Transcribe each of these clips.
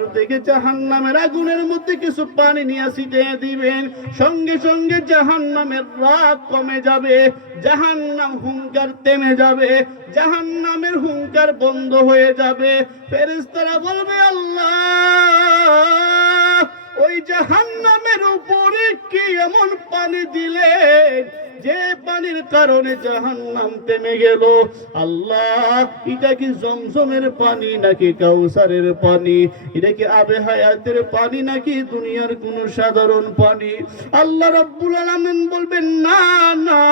পাত্র থেকে জাহান্নামের আগুনের মধ্যে কিছু পানি নিয়ে ছিটিয়ে দিবেন, সঙ্গে সঙ্গে জাহান্নামের রাগ কমে যাবে, জাহান্নাম হুঙ্কার থেমে যাবে, জাহান্নামের হুঙ্কার বন্ধ হয়ে যাবে। ফেরেশতারা বলবে, আল্লাহ, ওই জাহান্নামের উপরে কি এমন পানি দিলেন যে পানির কারণে জাহান্নাম থেমে গেল? আল্লাহ, এটা কি জমজমের পানি নাকি কাউসারের পানি? এটা কি আবে হায়াতের পানি নাকি দুনিয়ার কোন সাধারণ পানি? আল্লাহ রাব্বুল আলামিন বলবেন, না না,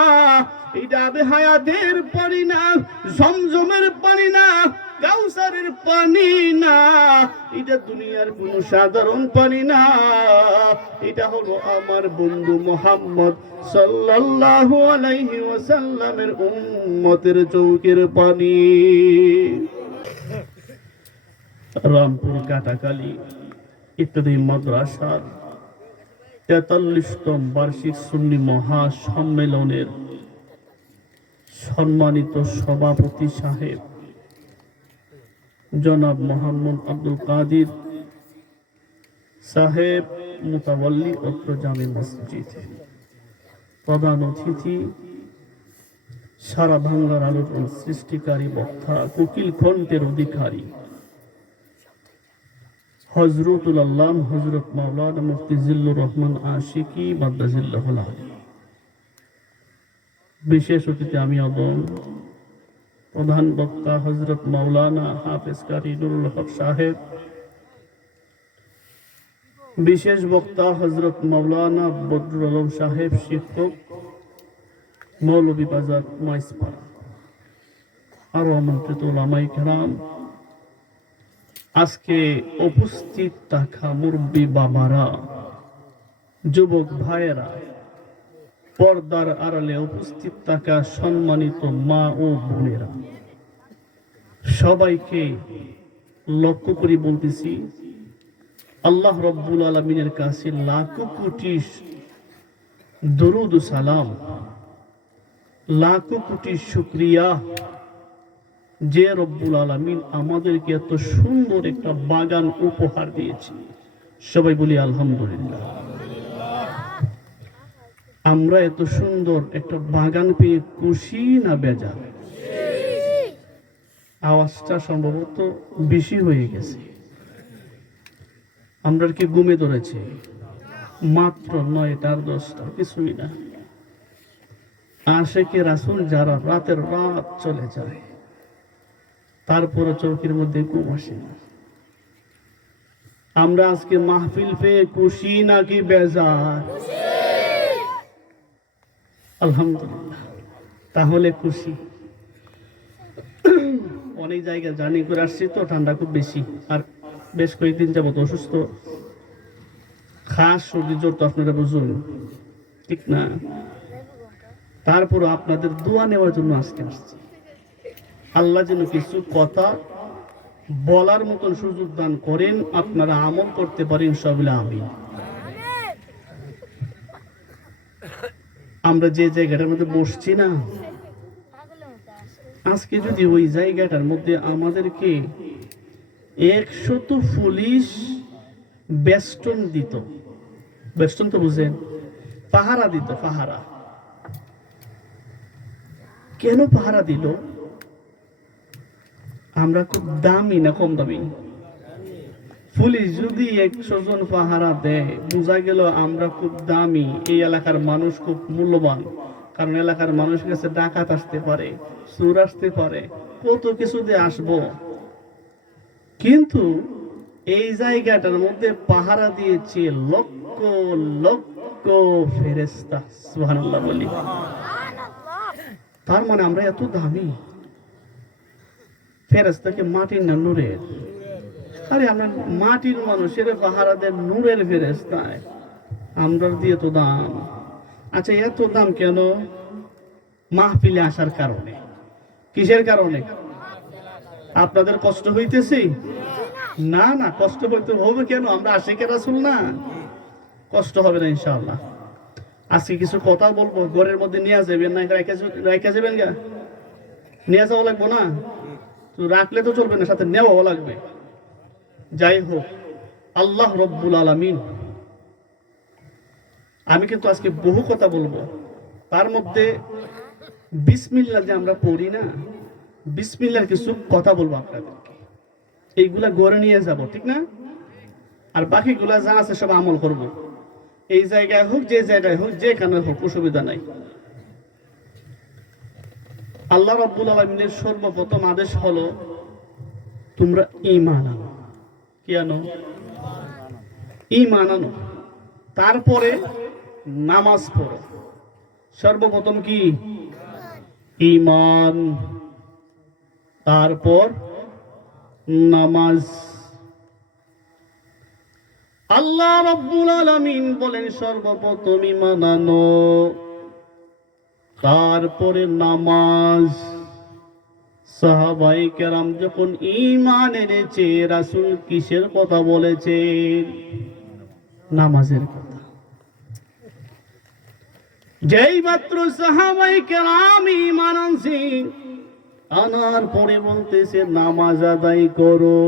এটা আবে হায়াতের পানি না, জমজমের পানি না, কাউসারের পানি না, এটা দুনিয়ার কোন সাধারণ পানি না, এটা হলো আমার বন্ধু মুহাম্মদ সাল্লাল্লাহু আলাইহি ওয়াসাল্লামের উম্মতের চৌকের পানি। রামপুর কাটাকালী ইত্যাদি মাদ্রাসার 43তম বার্ষিক সুন্নি মহাসম্মেলনের সম্মানিত সভাপতি সাহেব জনাব মোহাম্মদ আব্দুল কাদির সাহেব মুতাওয়াল্লি অত্র জামে মসজিদ, প্রধান অতিথি সারা বাংলার আলোড়ন সৃষ্টিকারী বক্তা, কোকিল কণ্ঠের অধিকারী হযরতুল আল্লাহ হযরত মাওলানা মুফতি জিল্লুর রহমান আশিকি মাদ্দাজিল্লাহুল আলী। বিশেষ অতিথি আমি আদম, প্রধান বক্তা হযরত মাওলানা হাফেজ কারি নুরুল হক সাহেব, বিশেষ বক্তা হযরত মাওলানা বদরুল আলম সাহেব, শিক্ষক মৌলভীবাজার মাইজপাড়া, আরো আমন্ত্রিত উলামায়ে কেরাম, আজকে উপস্থিত থাকা মুরব্বী বাবারা, যুবক ভাইয়েরা, পর্দার আড়ালে উপস্থিত থাকা সম্মানিত মা ও বোনেরা, সবাইকে লক্ষ্য করে বলতেছি, আল্লাহ রব্বুল আলামিনের কাছে লাখো কোটি দরুদ ও সালাম, লাখো কোটি শুকরিয়া যে রব্বুল আলামিন আমাদেরকে এত সুন্দর একটা বাগান উপহার দিয়েছে। সবাই বলি আলহামদুলিল্লাহ। আমরা এত সুন্দর একটা বাগান পেয়ে খুশি না বেজার? আওয়াজটা সম্ভবত বেশি হয়ে গেছে। আমরা কি ঘুমে ধরেছে? মাত্র 9টার 10টা, কিছুই না। আশেকে রাসূল যারা রাতের রাত চলে যায়, তারপরে চৌকির মধ্যে ঘুম আসে না। আমরা আজকে মাহফিল পেয়ে খুশি নাকি বেজার? আলহামদুলিল্লাহ, তাহলে খুশি। অনেক জায়গায় জার্নি করে আসছি তো, ঠান্ডা খুব বেশি, আর বেশ কয়েকদিন যাবত অসুস্থ, খাস সর্দি জ্বর তো আপনারা বুঝুন, ঠিক না? তারপর আপনাদের দোয়া নেওয়ার জন্য আজকে আসছি। আল্লাহ যেন কিছু কথা বলার মতন সুযোগ দান করেন, আপনারা আমল করতে পারেন। সবগুলো আমিন। আমরা যে জায়গাটার মধ্যে বসছি না, আজকে যদি ওই জায়গাটার মধ্যে আমাদেরকে 100 পুলিশ বেষ্টন দিত, বেষ্টন তো বুঝেন, পাহারা দিত, পাহারা। কেন পাহারা দিল? আমরা খুব দামি না কম দামি? পুলিশ যদি 100 জন পাহারা দেয়, বোঝা গেল আমরা খুব দামি, এই এলাকার মানুষ খুব মূল্যবান। কারণ এলাকার মানুষের কাছে ডাকাত আসতে পারে, চোর আসতে পারে, কত কিছু দিয়ে আসবো। কিন্তু এই জায়গাটার মধ্যে পাহারা দিয়েছে লক্ষ লক্ষ ফেরেশতা। সুবহানাল্লাহ বলি। তার মানে আমরা এত দামি। ফেরেশতাকে মাটির না নূরের? আরে আমরা মাটির মানুষের পাহারা দেন নূরের ফেরেশতায়, আমরা দিয়ে তো দাম। আচ্ছা, এত দাম কেন? মাহফিলে আসার কারণে। কিসের কারণে? আপনাদের কষ্ট হইতেছে? না না, কষ্ট হইতে হবে কেন? আমরা আশিকে রাসূল না, কষ্ট হবে না ইনশাআল্লাহ। আজকে কিছু কথা বলবো, ঘরের মধ্যে নিয়ে যাবেন না, রেখে যাবেন গা, নিয়ে যাওয়া লাগবো না? তো রাখলে তো চলবে না, সাথে নেওয়াও লাগবে। যাই হোক, আল্লাহ রব্বুল আলামিন। আমি কিন্তু আজকে বহু কথা বলবো, তার মধ্যে বিসমিল্লাহ যে আমরা পড়ি না, বিসমিল্লাহর কিছু কথা বলবো আপনাদেরকে, এইগুলা গড়ে নিয়ে যাব, ঠিক না? আর বাকিগুলা যা আছে সব আমল করব, এই জায়গায় হোক যে জায়গায় হোক যেখানে হোক, অসুবিধা নাই। আল্লাহ রাব্বুল আলামিনের সর্বপ্রথম আদেশ হলো তোমরা ঈমান আনো। কি আনো? ঈমান আনো। তারপরে নামাজ পড়ো। সর্বপ্রথম কি? ঈমান, তারপর নামাজ। আল্লাহ রাব্বুল আলামিন বলেন সর্বপ্রথম ঈমান আনো, তারপরে নামাজ। সাহাবায়ে কেরাম যখন ঈমান এনেছে, রাসূল কিসের কথা বলেছেন? নামাজের কথা। যেই মাত্র সাহাবায়ে কেরাম ঈমান আনছে, আনার পরে বলতেছে নামাজ আদায় করো,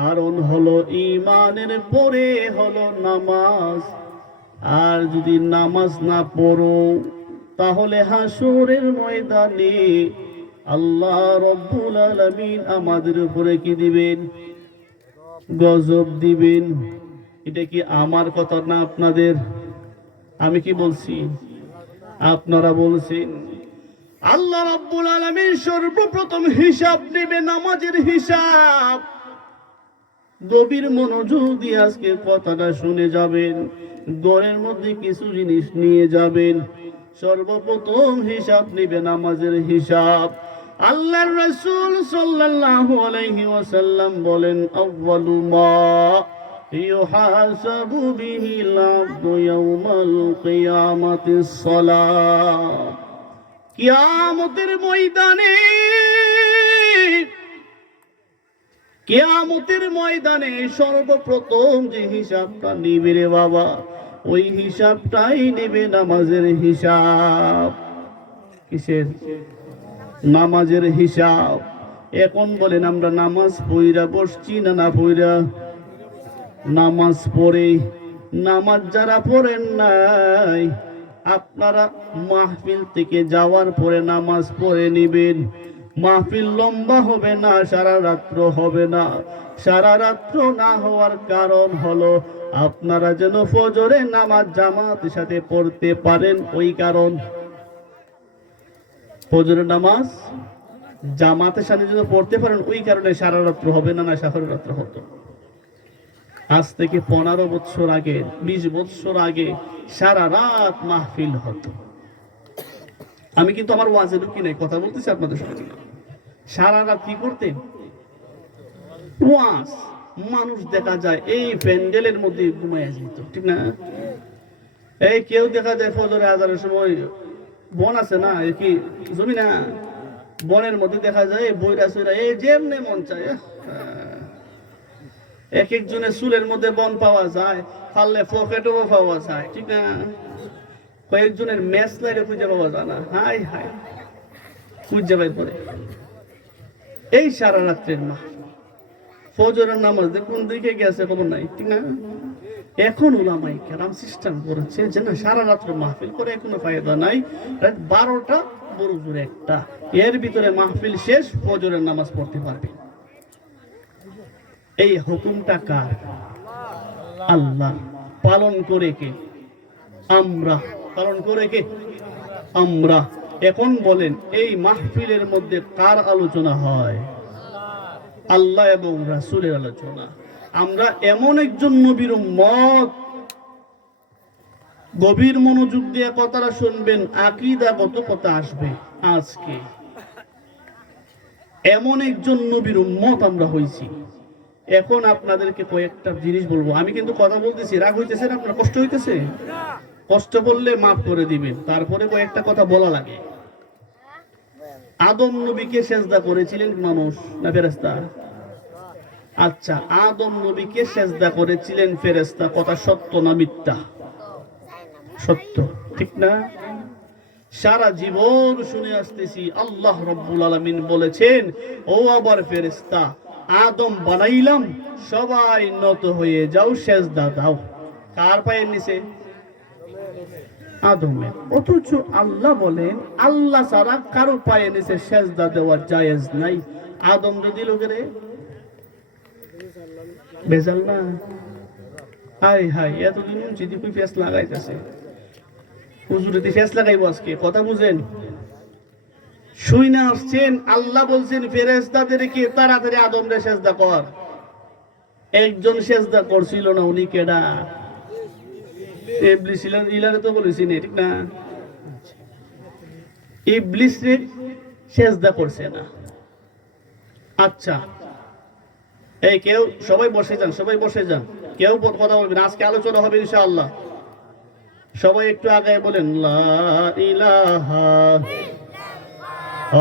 কারণ হলো ঈমানের পরে হলো নামাজ। আর যদি নামাজ না পড়ো তাহলে হাসরের ময়দানে আল্লাহ রব্বুল আলামিন আমাদের উপরে কি দিবেন? গজব দিবেন। এটা কি আমার কথা না আপনাদের? আমি কি বলছি? আপনারা বলছেন। আল্লাহ রাব্বুল আলামিন সর্বপ্রথম হিসাব নেবে, নামাজের হিসাব। গভীর মনোযোগ দিয়ে আজকে কথাটা শুনে যাবেন, ঘরের মধ্যে কিছু জিনিস নিয়ে যাবেন। সর্বপ্রথম হিসাব নেবে নামাজের হিসাব। আল্লাহর রাসূল সাল্লাল্লাহু আলাইহি ওয়াসাল্লাম বলেন, আউয়ালু মা ইউহাসাবু বিহিল আবদু ইয়াউমাল কিয়ামাতিস সালাত। কিয়ামতের ময়দানে, কিয়ামতের ময়দানে সর্বপ্রথম যে হিসাবটা নিবে রে বাবা, ওই হিসাবটাই নেবে নামাজের হিসাব। কিসের? নামাজের হিসাব। এখন বলেন আমরা নামাজ পড়া বসছি না না পড়া? নামাজ পড়ে। নামাজ যারা পড়েন নাই, আপনারা মাহফিল থেকে যাওয়ার পরে নামাজ পড়ে নিবেন। মাহফিল লম্বা হবে না, সারা রাত্র হবে না। সারা রাত্র না হওয়ার কারণ হলো আপনারা যেন ফজরের নামাজ জামাতের সাথে পড়তে পারেন, ওই কারণ। ফজরের নামাজ জামাতের সাথে যেন পড়তে পারেন, ওই কারণে সারা রাত্র হবে না, না সারা রাত্র হতো। আজ থেকে 15 বছর আগে, 20 বছর আগে সারা রাত মাহফিল হতো। আমি কিন্তু আমার ওয়াজে ঢুকি নাই, কথা বলতেছি আপনাদের সঙ্গে। সারা রাত কি করতেন? ওয়াজ। মানুষ দেখা যায় এই প্যান্ডেলের মধ্যে ঘুমাইয়া যেত, ঠিক না? এই কেউ দেখা যায় ফজরে আজানের সময়, বন আছে না, কি জমি না, বনের মধ্যে দেখা যায় বইরা সইরা এই যেমনে মন চায়, এক একজনের চুলের মধ্যে বন পাওয়া যায়, পারলে পকেটও পাওয়া যায়, ঠিক না? কয়েকজনের ম্যাচ লাইটে খুঁজে পাওয়া যায় না, হাই হাই খুঁজে পাই পরে। এই সারা রাত্রের মা ফজরের নামাজ কোন দিকে গেছে খবর নাই, ঠিক না? এখন উলামায়ে কেরাম সিস্টেম করেছে যে না, সারা রাত্র মাহফিল করে কোনো ফায়দা নাই, রাত 12টা বড় জোরে 1টা, এর ভিতরে মাহফিল শেষ, ফজরের নামাজ পড়তে পারবে। এই হুকুমটা কার? আল্লাহ। পালন করে কে? আমরা। পালন করে কে? আমরা। এখন বলেন এই মাহফিলের মধ্যে কার আলোচনা হয়? আল্লাহ এবং রাসূলের আলোচনা। আমরা এমন একজন নবীর উম্মত, গভীর মনোযোগ দিয়ে কথাটা শুনবেন, আকীদাগত কথা আসবে আজকে। এমন একজন নবীর উম্মত আমরা হইছি। এখন আপনাদেরকে কয়েকটা জিনিস বলবো। আমি কিন্তু কথা বলতেছি, রাগ হইতেছে না? আপনার কষ্ট হইতেছে? কষ্ট বললে মাফ করে দিবেন। তারপরে কয়েকটা কথা বলা লাগে। আদম নবীকে সেজদা করেছিলেন মানুষ না ফেরেশতা? আচ্ছা, আদম নবীকে সেজদা করেছিলেন ফেরেশতা, কথা সত্য না মিথ্যা? সত্য, ঠিক না? সারা জীবন শুনে আসতেছি আল্লাহ রাব্বুল আলামিন বলেছেন, ও আবার ফেরেশতা, আদম বানাইলাম, সবাই নত হয়ে যাও, সেজদা দাও। কার পায়ের নিচে? আদমের। অথচ আল্লাহ বলেন আল্লাহ ছাড়া কারো পায়ের নিচে সেজদা দেওয়া জায়েজ নাই। আদম যদি লোকেরে বেজাল না, হাই হাই, এতদিন যদি কই ফেস লাগাইতেছে, হুজুরে ফেস লাগাইবো আজকে, কথা বুঝেন? শুই না আসছেন, আল্লাহ বলছেন ফেরেশতাদেরকে তাড়াতাড়ি আদমরে সেজদা কর। একজন সেজদা করছিল না, উনি কেডা? ইবলিস ছিলেন। ইলারে তো বলেছি না, ঠিক না? ইবলিস রে সেজদা করছে না। আচ্ছা, এই কেউ সবাই বসে যান, সবাই বসে যান, কেউ কথা বলবেন, আজকে আলোচনা হবে ইনশাআল্লাহ। সবাই একটু আগে বলেন লা ইলাহা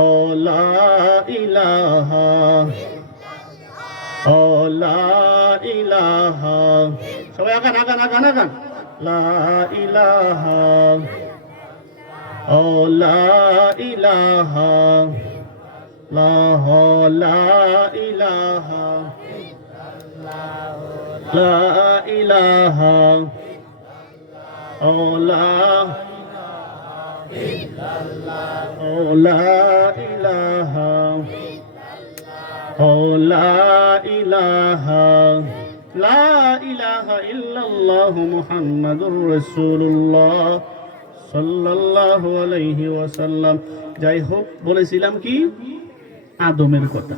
ও লা ইলাহা ও লা ইলাহা। সবাই আগান আগান আগান আগান। লা ইলাহা ও লা ইলাহা লা ইলাহা লা ইলাহা ও লা ইলাহা ও লা ইলাহা লা ইলাহা ইল্লাল্লাহু মুহাম্মাদুর রাসূলুল্লাহ সাল্লাল্লাহু আলাইহি ওয়াসাল্লাম। যাই হোক, বলেছিলাম কি? আদমের কথা।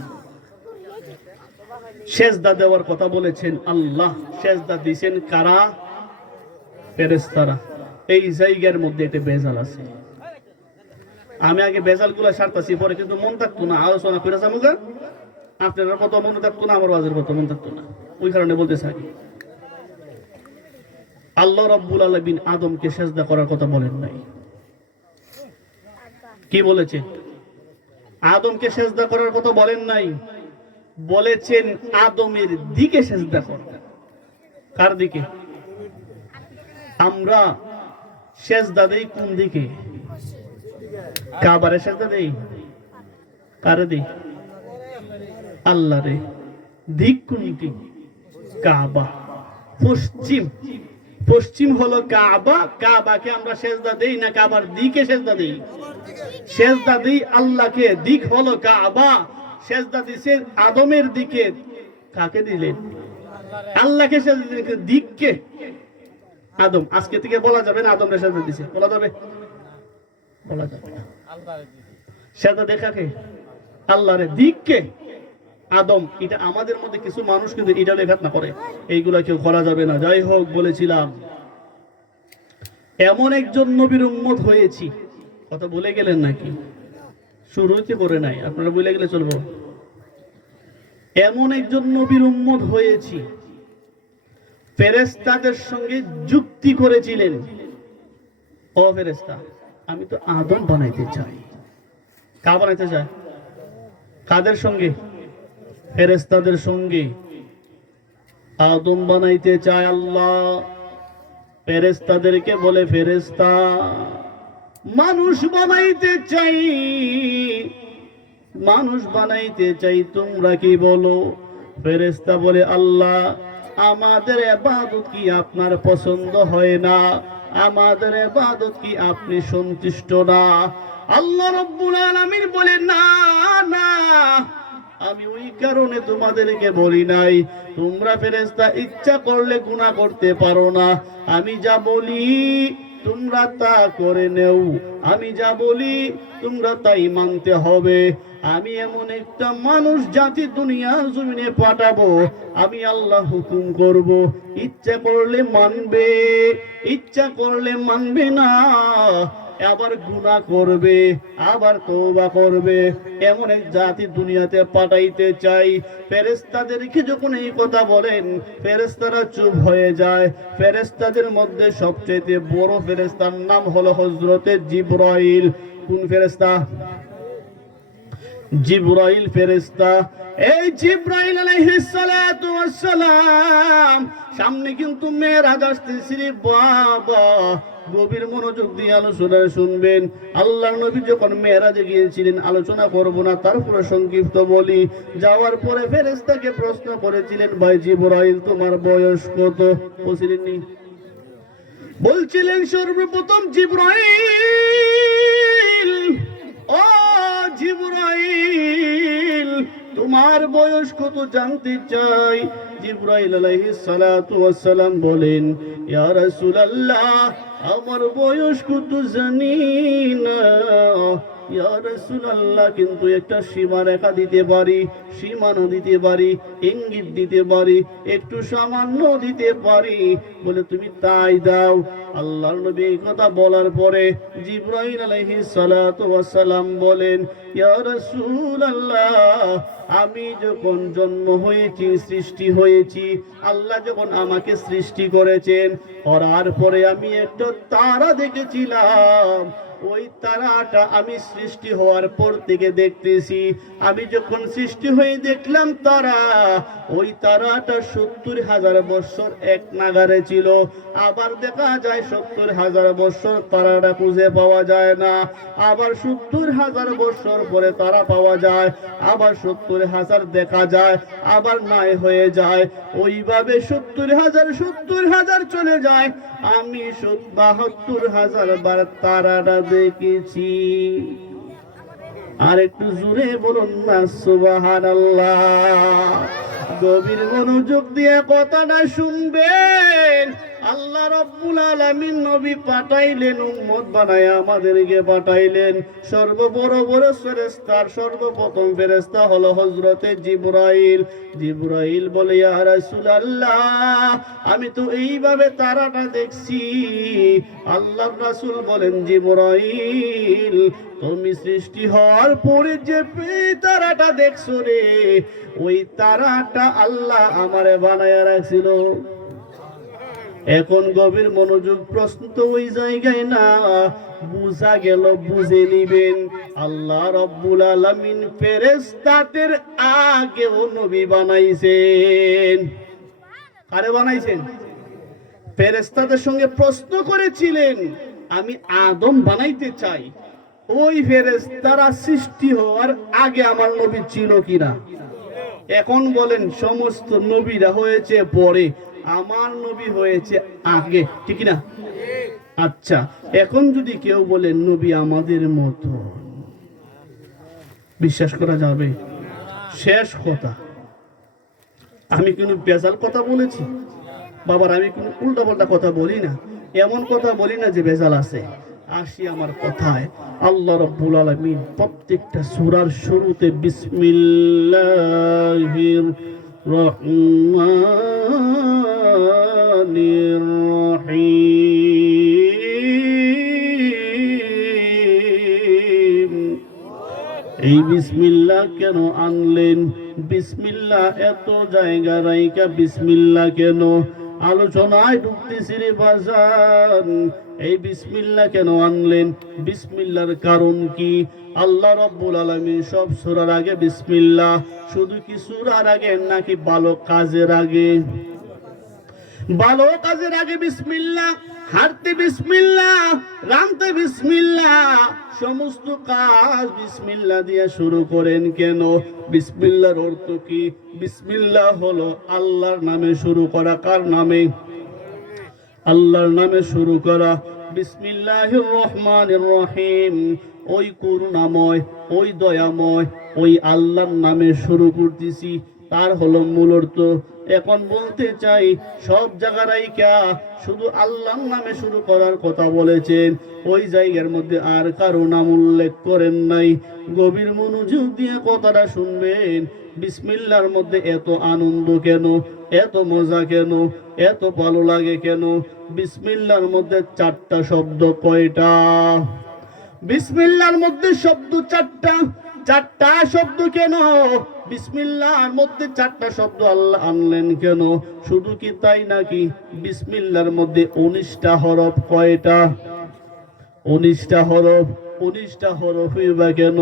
সেজদা দেওয়ার কথা বলেছেন আল্লাহ। সেজদা দিয়েছেন কারা? ফেরেশতারা। এই জায়গার মধ্যে একটা বেজাল আছে। আমি আগে বেজালগুলো সারতাছি, পরে কিন্তু মন থাকতো না, আলোচনা করে যাবো। আপনার কত মনে থাকতো না, আমার ওয়াজের কত মন থাকতো না, ওই কারণে বলতে চাই। আল্লাহ রাব্বুল আলামিন আদমকে সেজদা করার কথা বলেন নাই। কি বলেছে? আদমকে সেজদা করার কথা বলেন নাই, বলেছেন আদমের দিকে সেজদা করতে। কার দিকে? আমরা সেজদা দেই কোন দিকে? কাবারে সেজদা দেই। কারে দেই? আল্লাহ রে। দিক কোনটি? কাবা। পশ্চিম। পশ্চিম হলো কাবা। কাবাকে আমরা সেজদা দেই না কাবার দিকে সেজদা দেই? সেজদা দেই আল্লাহকে। দিক হলো কাবা। সেজদা দিছেন আদমের দিকে। কাকে দিলেন? আল্লাহকে সেজদা দিলেন। দিককে আদম। আজকে থেকে বলা যাবে না আদমরে সেজদা দিছে, বলা যাবে? বলা যাবে না। সেজদা দেখাকে? আল্লাহরে। দিককে আদম। এটা আমাদের মধ্যে কিছু মানুষ কিন্তু এটা লেখাত না করে, এইগুলা কেউ করা যাবে না। যাই হোক, বলেছিলাম এমন একজন নবীর উম্মত হয়েছি। কথা বলে গেলেন নাকি? শুরুতে করে নাই, আপনারা বলে গেলে চলবো। এমন একজন নবীর উম্মত হয়েছি, ফেরেশতাদের সঙ্গে যুক্তি করেছিলেন। ও ফেরেশতা, আমি তো আদম বানাইতে চাই। কা বানাইতে চায়? কাদের সঙ্গে? ফেরেশতাদের সঙ্গে আদম বানাইতে চায় আল্লাহ। ফেরেশতাদেরকে বলে, ফেরেশতা মানুষ বানাইতে চাই, মানুষ বানাইতে চাই, তোমরা কি বলো? ফেরেশতা বলে, আল্লাহ আমাদের ইবাদত কি আপনার পছন্দ হয় না? আমাদের ইবাদত কি আপনি সন্তুষ্ট না? আল্লাহ রাব্বুল আলামিন বলে, না না, আমি ওই কারণে তোমাদেরকে বলি নাই। তোমরা ফেরেশতা ইচ্ছা করলে গুনাহ করতে পারো না। আমি যা বলি তোমরা তা করে নেও, আমি যা বলি তোমরা তাই মানতে হবে। আমি এমন একটা মানুষ জাতি দুনিয়ার জমিনে পাঠাবো, আমি আল্লাহ হুকুম করব, ইচ্ছা করলে মানবে, ইচ্ছা করলে মানবে না, আবার গুনাহ করবে, আবার তওবা করবে। এমন এক জাতি দুনিয়াতে পাঠাইতে চাই। ফেরেশতাদেরকে যখন এই কথা বলেন, ফেরেশতারা চুপ হয়ে যায়। ফেরেশতাদের মধ্যে সবচেয়ে বড় ফেরেশতার নাম হলো হযরতে জিবরাইল। কোন ফেরেশতা? জিবরাইল ফেরেশতা, এই জিবরাইল আলাইহিস সালাতু ওয়াস সালাম সামনে কিন্তু মেরাজ আসতেছে রে বাবা। গভীর মনোযোগ দিয়ে আলোচনা শুনবেন। আল্লাহর নবী যখন মেরাজে গিয়েছিলেন, আলোচনা করব না, তারপরে সংক্ষিপ্ত বলি। যাওয়ার পরে ফেরেশতাকে প্রশ্ন করেছিলেন, ভাই জিবরাইল তোমার বয়স কত? বলছিলেন, বলছিলেন সর্বপ্রথম জিবরাইল, ও জিবরাইল তোমার বয়স কত জানতে চাই। জিবরাইল আলাইহিস সালাতু ওয়াস সালাম বলেন, ইয়া রাসূলুল্লাহ আমার বয়স কত জানি না ইয়া রাসূলুল্লাহ, কিন্তু একটা সীমারেখা দিতে পারি, সীমানা দিতে পারি, ইঙ্গিত দিতে পারি, একটু সামান্য দিতে পারি। বলে তুমি তাই দাও। আল্লাহর নবী এই কথা বলার পরে জিবরাইল আলাইহিস সালাতু ওয়াস সালাম বলেন, ইয়া রাসূলুল্লাহ আমি যখন জন্ম হয়েছি, সৃষ্টি হয়েছি, আল্লাহ যখন আমাকে সৃষ্টি করেছেন, করার পরে আমি একটা তারা দেখেছিলাম। ওই তারাটা আমি সৃষ্টি হওয়ার পর থেকে দেখতেছি। আমি যখন সৃষ্টি হয়ে দেখলাম তারা, ওই তারাটা 70,000 বছর এক নাগারে ছিল। আবার দেখা যায় 70,000 বছর তারাটা খুঁজে পাওয়া যায় না, আবার 70,000 বছর পরে তারা পাওয়া যায়, আবার 70,000 দেখা যায়, আবার নাই হয়ে যায়। ওইভাবে 70,000 চলে যায়। আমি 72,000 বার তারাটা দেখেছি। আর একটু জোরে বলুন না সুবহানাল্লাহ। গভীর মনোযোগ দিয়ে কথাটা শুনবেন। আল্লাহ রাব্বুল আলামিন নবী পাঠাইলেন, উম্মত বানায় আমাদেরকে পাঠাইলেন। বড় ফেরেশতার সর্বপ্রথম ফেরেশতা হলো হযরতে জিবরাইল। জিবরাইল বলে, ইয়া রাসূলুল্লাহ আমি তো এইভাবে তারাটা দেখছি। আল্লাহর রাসূল বলেন, জিবরাইল তুমি সৃষ্টি হওয়ার পরে যে তারাটা দেখছো রে, ওই তারাটা আল্লাহ আমারে বানায়া রাখছিল। এখন গভীর মনোযোগ, প্রশ্ন তো ওই জায়গায় না, বুঝা গেল, বুঝে নিবেন। আল্লাহ রাব্বুল আলামিন ফেরেশতাদের আগেও নবী বানাইছেন। কারে বানাইছেন? ফেরেশতাদের সঙ্গে প্রশ্ন করেছিলেন, আমি আদম বানাইতে চাই। ওই ফেরেশতারা সৃষ্টি হওয়ার আগে আমার নবী ছিল কিনা? এখন বলেন সমস্ত নবীরা হয়েছে পরে, আমার নবী হয়েছে আগে, ঠিক না? আচ্ছা, এখন যদি কেউ বলে নবী আমাদের মতো, বিশ্বাস করা যাবে? শেষ কথা, আমি কোনো বেজাল কথা বলেছি? বাবার আমি কোনো উল্টাপাল্টা কথা বলি না, এমন কথা বলি না যে বেজাল আছে। আসি আমার কথায়। আল্লাহ রাব্বুল আলামিন প্রত্যেকটা সূরার শুরুতে বিসমিল্লাহির রহমানির রহিম, এই বিসমিল্লাহ কেন আনলেন? বিসমিল্লাহ এত জায়গা রাইকা বিসমিল্লাহ কেন? আলোচনায় ঢুকতেছি রে বাজান। এই বিসমিল্লাহ কেন আনলেন? বিসমিল্লাহর কারণ কি? আল্লাহ রাব্বুল আলামিন সব সূরার আগে বিসমিল্লাহ। শুধু কি সূরার আগে নাকি ভালো কাজের আগে? ভালো কাজের আগে বিসমিল্লাহ, হাঁটতে বিসমিল্লাহ, রাঁধতে বিসমিল্লাহ, সমস্ত কাজ বিসমিল্লাহ দিয়ে শুরু করেন কেন? বিসমিল্লাহর অর্থ কি? বিসমিল্লাহ হলো আল্লাহর নামে শুরু করা। কার নামে? আল্লাহর নামে শুরু করা। বিসমিল্লাহির রহমানির রহিম, ওই করুণাময়, ওই দয়াময়, ওই আল্লাহর নামে শুরু করতেছি, তার হলো মূল অর্থ। এখন বলতে চাই, সব জায়গায় শুধু আল্লাহর নামে শুরু করার কথা বলেছেন, ওই জায়গার মধ্যে আর কারো নাম উল্লেখ করেন নাই। গভীর মনোযোগ দিয়ে কথাটা শুনবেন। বিসমিল্লাহর মধ্যে এত আনন্দ কেন? এত মজা কেন? এত ভালো লাগে কেন? বিসমিল্লাহর মধ্যে 4টা শব্দ। কয়টা? বিসমিল্লাহর মধ্যে শব্দ 4টা। 4টা শব্দ কেন? বিসমিল্লাহর মধ্যে 4টা শব্দ আল্লাহ আনলেন কেন? শুধু কি তাই নাকি? বিসমিল্লাহর মধ্যে 19টা হরফ। কয়টা? 19টা হরফ। 19টা হরফ হইবা কেন?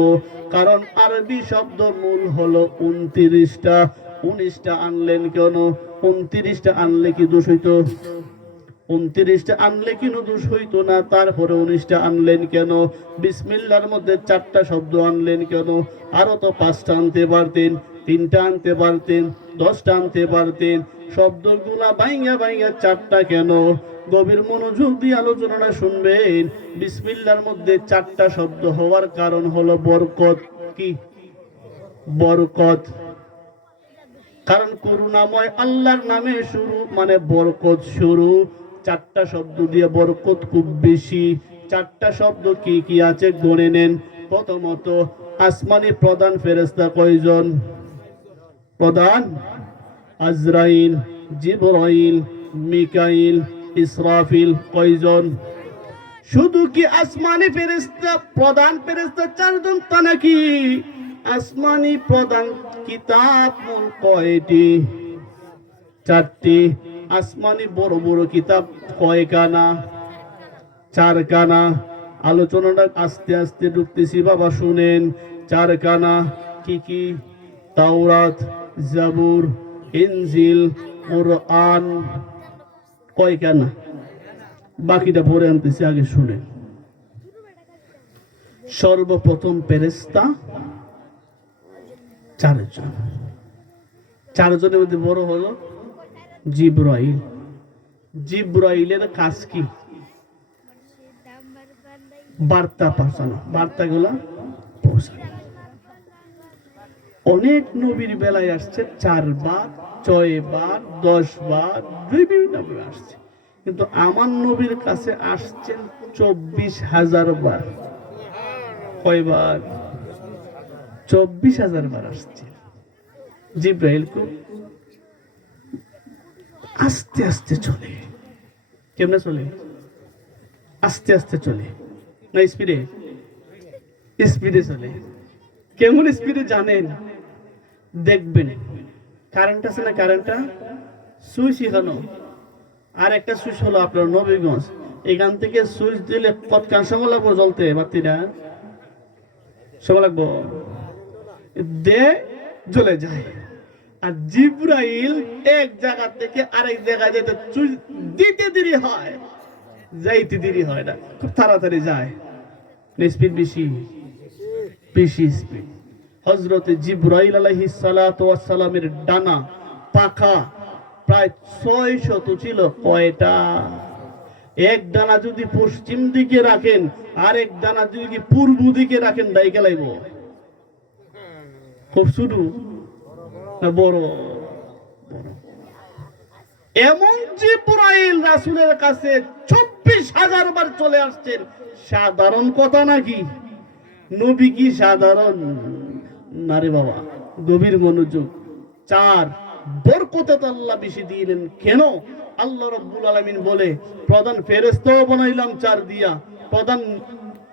কারণ আরবি শব্দ মূল হলো 29টা। 19টা আনলেন কেন? 29টা আনলে কি দোষ হইতো? 29টা আনলে কি দোষ হইতো না? তারপরে 19টা আনলেন কেন? বিসমিল্লাহর মধ্যে 4টা শব্দ আনলেন কেন? আরো তো 5টা আনতে পারতেন, 3টা আনতে পারতেন, 10টা আনতে পারতেন। শব্দগুলা ভাইঙ্গা ভাইঙ্গা 4টা কেন? গভীর মনোযোগ দিয়ে আলোচনাটা শুনবেন। বিসমিল্লাহর মধ্যে 4টা শব্দ হওয়ার কারণ হলো বরকত। কি বরকত? কারণ করুণাময় আল্লাহর নামে শুরু, মানে বরকত শুরু। 4টা শব্দ দিয়ে বরকত খুব বেশি। 4টা শব্দ কি কি আছে গণে নেন। প্রথমত, আসমানি প্রধান ফেরেশতা কয়জন? প্রধান আজরাইল, জিবরাইল, মিকাইল, ইসরাফিল। কয়জন? শুধু কি আসমানি ফেরেশতা, প্রধান ফেরেশতা 4জন তা নাকি? আসমানি প্রধান কিতাব মূল কয়টি? 4টি। আসমানি বড় বড় কিতাব কয়খানা? 4খানা। আলোচনাটা আস্তে আস্তে ঢুকতেছি বাবা, শুনেন। 4খানা। কি কি? তাওরাত, জাবুর, ইনজিল, কুরআন। কয়খানা? বাকিটা পরে আনতেছি, আগে শুনেন। সর্বপ্রথম ফেরেশতা 4জন। 4জনের মধ্যে বড় হলো জিবরাইল। জিবরাইলের কাজ কি? বার্তা পৌঁছানো, বার্তাগুলা পৌঁছানো। অনেক নবীর বেলায় আসছে 4 বার, 6 বার, 10 বার, বিভিন্ন ভাবে আসছে। কিন্তু আমার নবীর কাছে আসছেন 24,000 বার। কয়বার? 24,000 বার আসছে। জিব্রাইল খুব আস্তে আস্তে চলে। কেমনে চলে? আস্তে আস্তে চলে না স্পিডে? স্পিডে চলে। কেমন স্পিডে জানেন? দেখবেন। কারেন্ট আছে না, কারেন্টটা সুইচ এখানো, আর একটা সুইচ হলো আপনার নবীগঞ্জ। এখান থেকে সুইচ দিলে কতক্ষণ সময় লাগবো জ্বলতে বাতিটা? সময় লাগবো, দে জ্বলে যায়। আর জিব্রাইল এক জায়গা থেকে আরেক জায়গায় যেতে সুইচ দিতে দেরি হয়, যাইতে দেরি হয় না, খুব তাড়াতাড়ি যায়। স্পিড বেশি, বেশি স্পিড। হযরতে জিব্রাইল আলাইহিস সালাতু ওয়াস সালামের ডানা পাখা প্রায় 600 ছিল। কয়টা? এক ডানা যদি পশ্চিম দিকে রাখেন, আর এক ডানা যদি পূর্ব দিকে রাখেন, ডাইকা লাইব। খুব ছোট না বড়? এমন জিব্রাইল রাসূলের কাছে 24,000 বার চলে আসছেন। সাধারণ কথা নাকি? নবী কি সাধারণ না রে বাবা? গভীর মনোযোগ। 4 বরকতে তো আল্লাহ বেশি দিলেন কেন? আল্লাহ রাব্বুল আলামিন বলে, প্রধান ফেরেশতাও বানাইলাম 4 দিয়া, প্রধান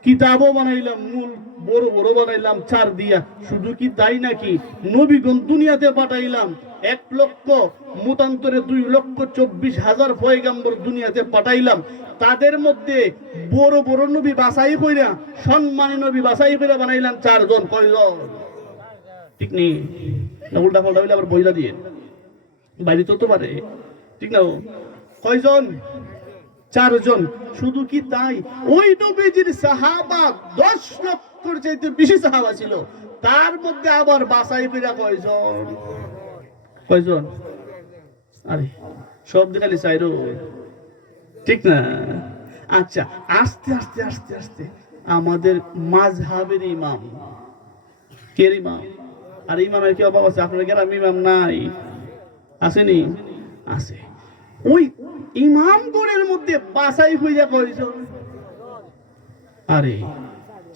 কিতাবও বানাইলাম, মূল বড় বড় বানাইলাম 4 দিয়া। শুধু কি তাই নাকি? নবীগণ দুনিয়াতে পাঠাইলাম 1 লক্ষ, মতান্তরে 2,24,000 পয়গাম্বর দুনিয়াতে পাঠাইলাম। তাদের মধ্যে বড় বড় নবী বাছাই কইরা, সম্মানী নবী বাছাই কইরা বানাইলাম 4 জন। কয়জন? ঠিক নেই না? উল্টা পাল্টা হইলে আবার বইলা দিয়ে বাইরে তো পারে, ঠিক না? কয়জন? 4 জন। শুধু কি তাই? ওই নবীজির সাহাবা 10 লক্ষর চাইতে বেশি সাহাবা ছিল। তার মধ্যে আবার বাছাই কইরা কয়জন? কয়জন? আরে সব দেখালি চাইরো, ঠিক না? আচ্ছা, আস্তে আস্তে আস্তে আস্তে আমাদের মাযহাবের ইমাম, কে ইমাম? আর ইমামের কি অভাব আছে? আপনার গ্রামে ইমাম নাই? আসেনি? আছে। ওই ইমামগণের মধ্যে বাছাই হইয়া কয়জন? আরে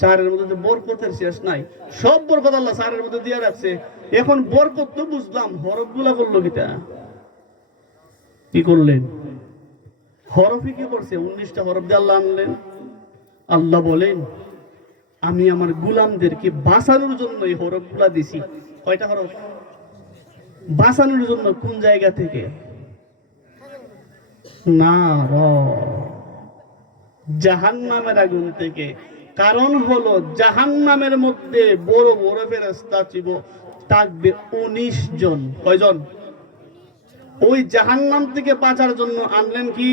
4-এর মধ্যে তো বরকতের শেষ নাই। সব বরকত আল্লাহ 4-এর মধ্যে দিয়ে রাখছে। এখন বরকত তো বুঝলাম, হরফগুলা করলো কিটা? কি করলেন? হরফই কি করছে? 19টা হরফ দিয়ে আল্লাহ আনলেন। আল্লাহ বলেন, আমি আমার গোলামদেরকে বাঁচানোর জন্য এই হরফগুলা দিছি। কয়টা হরফ? বাঁচানোর জন্য। কোন জায়গা থেকে? না, জাহান্নামের আগুন থেকে। কারণ হলো জাহান্নামের মধ্যে বড় বড় ফেরেশতা থাকবে 19 জন। কয়জন? ওই জাহান্নাম থেকে বাঁচার জন্য আনলেন কি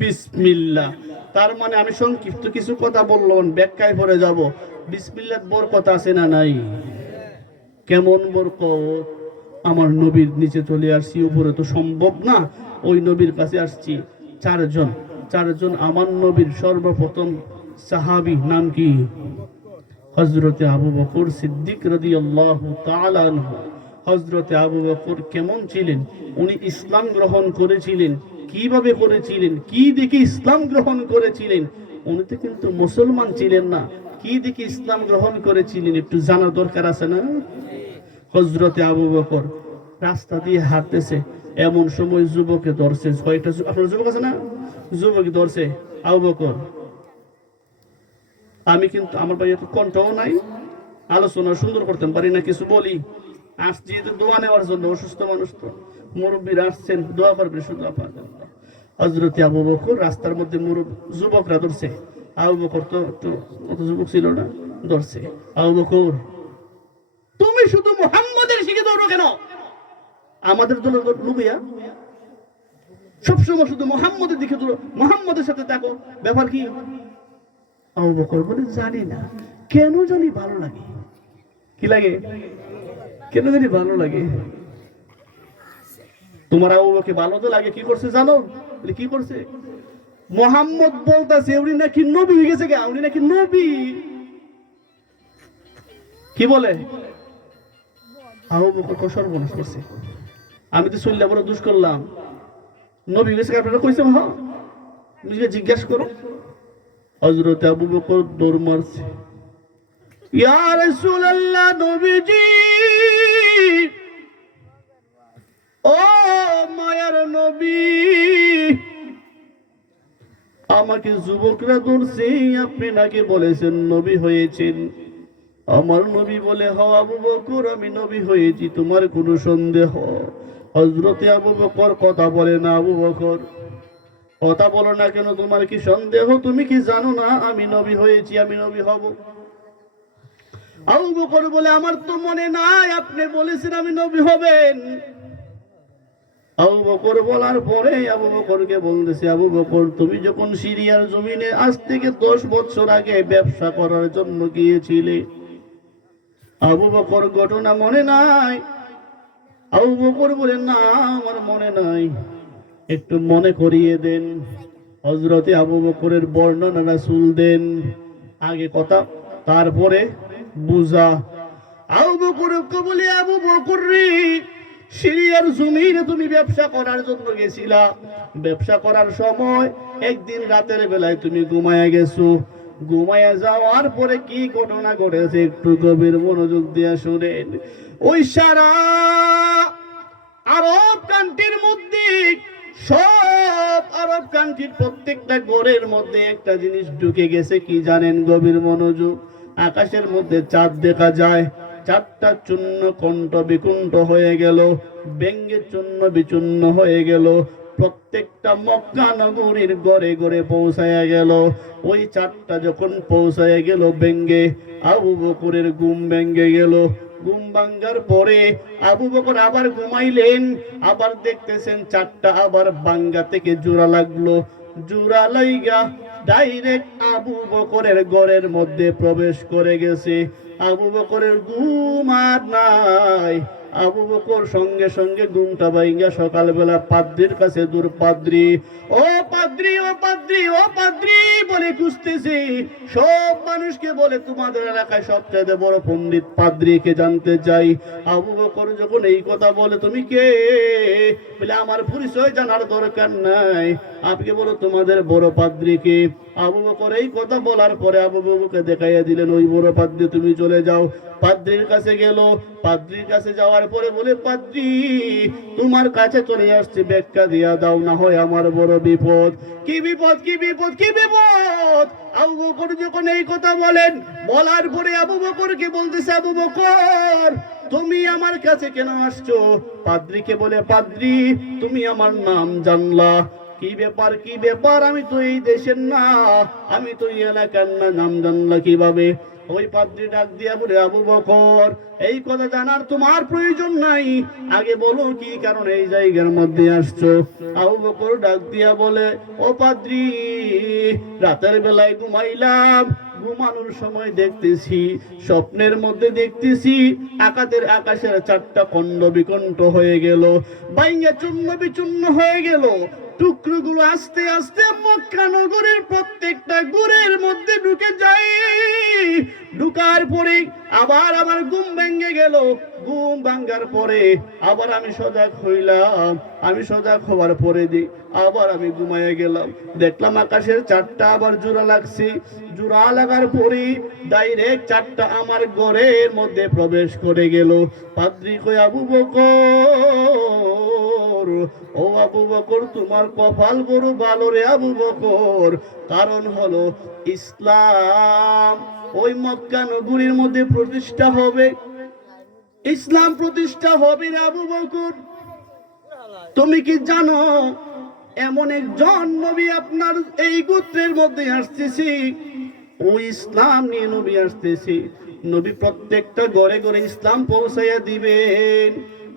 বিসমিল্লাহ। তার মানে আমি সংক্ষিপ্ত কিছু কথা বললাম, ব্যাখ্যায় পড়ে যাব। বিসমিল্লাহ বরকত আছে না নাই? কেমন বরকত? আমার নবীর নিচে চলে আসছি, উপরে তো সম্ভব না, ওই নবীর কাছে আসছি। চারজন আমার নবীর সর্বপ্রথম সাহাবী, নাম কি? হযরতে আবু বকর সিদ্দিক রাদিয়াল্লাহু তাআলা আনহু। হযরতে আবু বকর কেমন ছিলেন? উনি ইসলাম গ্রহণ করেছিলেন কিভাবে করেছিলেন, কি দেখে ইসলাম গ্রহণ করেছিলেন? উনি তো কিন্তু মুসলমান ছিলেন না, কি দেখে ইসলাম গ্রহণ করেছিলেন একটু জানার দরকার আছে না? হযরতে আবু বকর রাস্তা দিয়ে হাঁটতেছে, এমন সময় যুবকে ধরছে। ছয়টা আপনার যুবক আছে না? যুবক ধরছে আবু বকর। আমি কিন্তু আমার ভাই এত কণ্ঠও নাই, আলোচনা সুন্দর করতে পারি না, কিছু বলি। আসছি দোয়া নেওয়ার জন্য, অসুস্থ মানুষ তো, মুরব্বীরা আসছেন, দোয়া করবে শুধু আপনাদের। হযরতে আবু বকর রাস্তার মধ্যে যুবকরা ধরছে। আবু বকর তো অত যুবক ছিল না, ধরছে। আবু বকর, তুমি শুধু মুহাম্মাদের শিখে দৌড়ো কেন? আমাদের দল লুবিয়া সবসময় শুধু মুহাম্মাদের দিকে দৌড়ো, মুহাম্মাদের সাথে থাকো, ব্যাপার কি? আবু বকর বলে, জানি না, কেন জানি ভালো লাগে। কি লাগে? কেন জানি ভালো লাগে। তোমার আবু বকর ভালো তো লাগে, কি করছে জানো? কি করছে? মুহাম্মদ বলতাছে উনি নাকি নবী হয়ে গেছে, উনি নাকি নবী। কি বলে? আবু বকর সর্বনাশ করছে, আমি তো চললে বড় দুষ করলাম, নবী হয়ে গেছে আপনারা কইছে? হ্যাঁ, নিজে জিজ্ঞাসা করো। হযরত আবু বকর দৌড় মারছে, ইয়া রাসূলুল্লাহ, নবীজি, ও মায়ার নবী, আমাকে যুবকরা ধরছে, আপনি নাকি বলেছেন নবী হয়েছেন। আমার নবী বলে, হও আবু বকর, আমি নবী হয়েছি, তোমার কোনো সন্দেহ? হযরতে আবু বকর কথা বলে না। আবু বকর, কথা বলো না কেন? তোমার কি সন্দেহ? তুমি কি জানো না আমি নবী হয়েছি, আমি নবী হব? আবু বকর বলে, আমার তো মনে নাই আপনি বলেছেন আমি নবী হবেন। আবু বকর বলার পরে আবু বকরকে বলতেছে, আবু বকর, তুমি যখন সিরিয়ার জমিনে আজ থেকে 10 বছর আগে ব্যবসা করার জন্য গিয়েছিলে, আবু বকর ঘটনা মনে নাই? আবু বকর বলে, না, আমার মনে নাই, একটু মনে করিয়ে দেন। হযরতে আবু বকরের বর্ণনা রাসূল দেন, আগে কথা তারপরে বুঝা। আবু বকরকে বলে, আবু বকর রে, সিরিয়ার জমিনে তুমি ব্যবসা করার জন্য গেছিলা, ব্যবসা করার সময় একদিন রাতের বেলায় তুমি ঘুমায়া গেছো। ঘুমায়া যাওয়ার পরে কি ঘটনা ঘটেছে একটু গভীর মনোযোগ দিয়ে শুনেন। ওই সারা আরব কান্ট্রির মধ্যে, সব আরব কান্ট্রির প্রত্যেকটা ঘরের মধ্যে একটা জিনিস ঢুকে গেছে, কি জানেন? গভীর মনোযোগ। আকাশের মধ্যে চাঁদ দেখা যায়, চাঁদটা চূর্ণ কণ্ঠ বিকুণ্ঠ হয়ে গেল, ব্যঙ্গে চূর্ণ বিচূর্ণ হয়ে গেল, প্রত্যেকটা মক্কা নগরীর ঘরে ঘরে পৌঁছায়া গেল। ওই চাঁদটা যখন পৌঁছায়া গেল ব্যঙ্গে, আবু বকরের ঘুম ভেঙ্গে গেল। ঘুম ভাঙ্গার পরে আবু বকর আবার ঘুমাইলেন, আবার দেখতেছেন চাঁদটা আবার বাঙ্গা থেকে জোড়া লাগলো। জোড়া লাইগা ডাইরেক্ট আবু বকরের ঘরের মধ্যে প্রবেশ করে গেছে। আবু বকরের ঘুম আর নাই। আবু বকর সঙ্গে সঙ্গে ঘুমটা ভাঙ্গা সকালবেলা পাদ্রির কাছে দূর, পাদ্রি, ও পাদ্রি, ও পাদ্রি, ও পাদ্রি বলে খুঁজতেছি। সব মানুষকে বলে তোমাদের এলাকায় সবচেয়ে বড় পণ্ডিত পাদ্রিকে জানতে চাই। আবু বকর যখন এই কথা বলে, তুমি কে? বলে, আমার পরিচয় জানার দরকার নাই, আপনি বলো তোমাদের বড় পাদ্রিকে। আবু বকর এই কথা বলার পরে আবু বকরকে দেখাইয়া দিলেন, ওই বড় পাদ্রি, তুমি চলে যাও। পাদ্রির কাছে গেল, পাদ্রির কাছে যাওয়ার পরে বলে, পাদ্রি, তোমার কাছে চলে আসছে, ব্যাখ্যা দিয়া দাও, না হয় আমার বড় বিপদ। কি বিপদ? কি বিপদ? কি বিপদ? আবু বকর যখন এই কথা বলেন, বলার পরে আবু বকরকে বলতেছে, আবু বকর, তুমি আমার কাছে কেন আসছো? পাদ্রিকে বলে, পাদ্রি, তুমি আমার নাম জানলা, কি ব্যাপার কি ব্যাপার, আমি তো এই দেশের না, আমি তো এই এলাকার না, নাম জানলা কিভাবে? ওই পাদ্রী ডাক দিয়া বলে, আবু বকর, এই কথা জানার তোমার প্রয়োজন নাই, আগে বলো কি কারণে এই জায়গার মধ্যে আসছো? আবু বকর ডাক দিয়া বলে, ও পাদ্রী, রাতের বেলায় ঘুমাইলাম, ঘুমানোর সময় দেখতেছি, স্বপ্নের মধ্যে দেখতেছি আকাশের চারটা খণ্ড বিকণ্ঠ হয়ে গেল, বাইঙ্গা চূর্ণ বিচূর্ণ হয়ে গেল, টুকরোগুলো আস্তে আস্তে মক্কা নগরের প্রত্যেকটা ঘরের মধ্যে ঢুকে যায়। ঢুকার পরে আবার আমার ঘুম ভেঙে গেল, ঘুম ভাঙ্গার পরে আবার আমি সজাগ হইলাম, আমি সজাগ হওয়ার পরে আবার আমি ঘুমাইয়া গেলাম, দেখলাম আকাশের চারটা আবার জোড়া লাগছে, জোড়া লাগার পরে ডাইরেক্ট চারটা আমার ঘরের মধ্যে প্রবেশ করে গেল। পাদ্রী কই, আবু বকর, ও আবু বকর, তোমার কপাল বড় ভালো রে আবু বকর, কারণ হলো ইসলাম ওই মক্কা নগরীর মধ্যে প্রতিষ্ঠা হবে, ইসলাম প্রতিষ্ঠা হবে রে আবু বকর। তুমি কি জানো এমন একজন নবী আপনার এই গোত্রের মধ্যে আসতেছি, ওই ইসলাম নিয়ে নবী আসতেছি, নবী প্রত্যেকটা ঘরে ঘরে ইসলাম পৌঁছাইয়া দিবেন,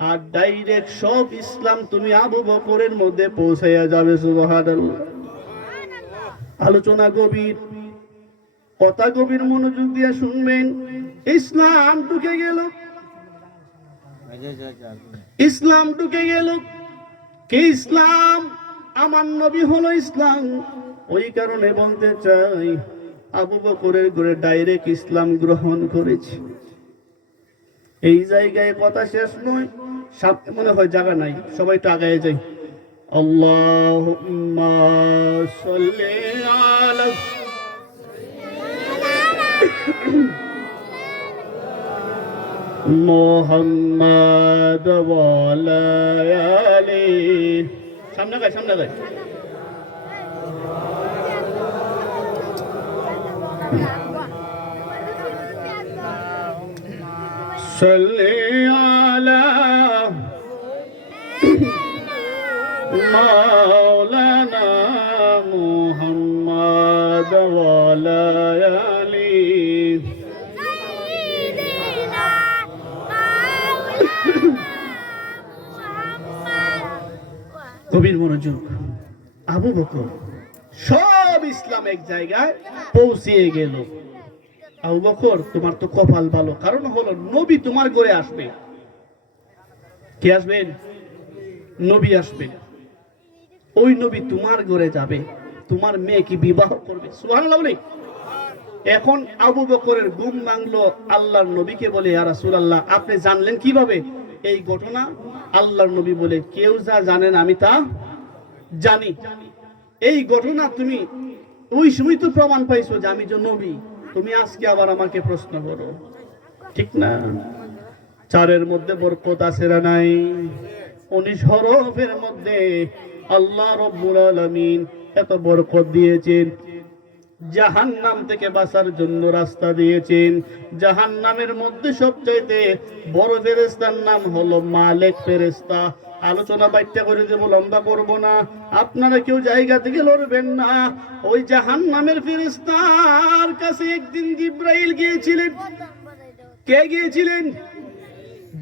আর ডাইরেক্ট সব ইসলাম তুমি আবু বকরের মধ্যে পৌঁছাইয়া যাবে। সুবহানাল্লাহ। আলোচনা গভীর, কথা গভীর, মনোযোগ দিয়ে শুনবেন। ইসলাম ঢুকে গেল, ইসলাম ঢুকে গেল। কি ইসলাম? আমার নবী হলো ইসলাম। ওই কারণে বলতে চাই, আবু বকরের ঘরে ডাইরেক্ট ইসলাম গ্রহণ করেছে। এই জায়গায় কথা শেষ নয়, মনে হয় জায়গা নাই, সবাই তো আগায় যাই। আল্লাহুম্মা সাল্লি আলা মুহাম্মাদ ওয়া আলা আলি। সামনে গায়, সামনে গায়। সাল্লি আলা মাওলানা মুহাম্মাদ ওয়া আলা আলি। গভীর মনোযোগ। আবু বকর সব ইসলাম এক জায়গায় পৌঁছিয়ে গেল। আবু বকর, তোমার তো কপাল ভালো, কারণ হলো নবী তোমার ঘরে আসবে। কে আসবেন? নবী আসবেন। ওই নবী তোমার ঘরে যাবে, তোমার মেয়েকে বিবাহ করবে। সুবহানাল্লাহ। এখন আবু বকরের ঘুম ভাঙলো, আল্লাহর নবীকে বলে, ইয়া রাসূলুল্লাহ, আপনি জানলেন কিভাবে এই ঘটনা? আল্লাহর নবী বলে, কেউ যা জানেন আমি তা জানি। এই ঘটনা তুমি ওই সময় তো প্রমাণ পাইছো যে আমি যে নবী, তুমি আজকে আবার আমাকে প্রশ্ন করো, ঠিক না? চারের মধ্যে বরকত আছে না নাই? 19 হরফের মধ্যে আল্লাহ রাব্বুল আলামিন এত বরকত দিয়েছেন। জাহান্নাম থেকে বাঁচার জন্য রাস্তা দিয়েছেন। জাহান্নামের মধ্যে সবচাইতে বড় ফেরেশতার নাম হলো মালিক ফেরেশতা। আলোচনা বাইটা করে দেব, লম্বা করব না, আপনারা কেউ জায়গা থেকে লড়বেন না। ওই জাহান্নামের ফেরেশতার কাছে একদিন জিবরাইল গিয়েছিলেন। কে গিয়েছিলেন?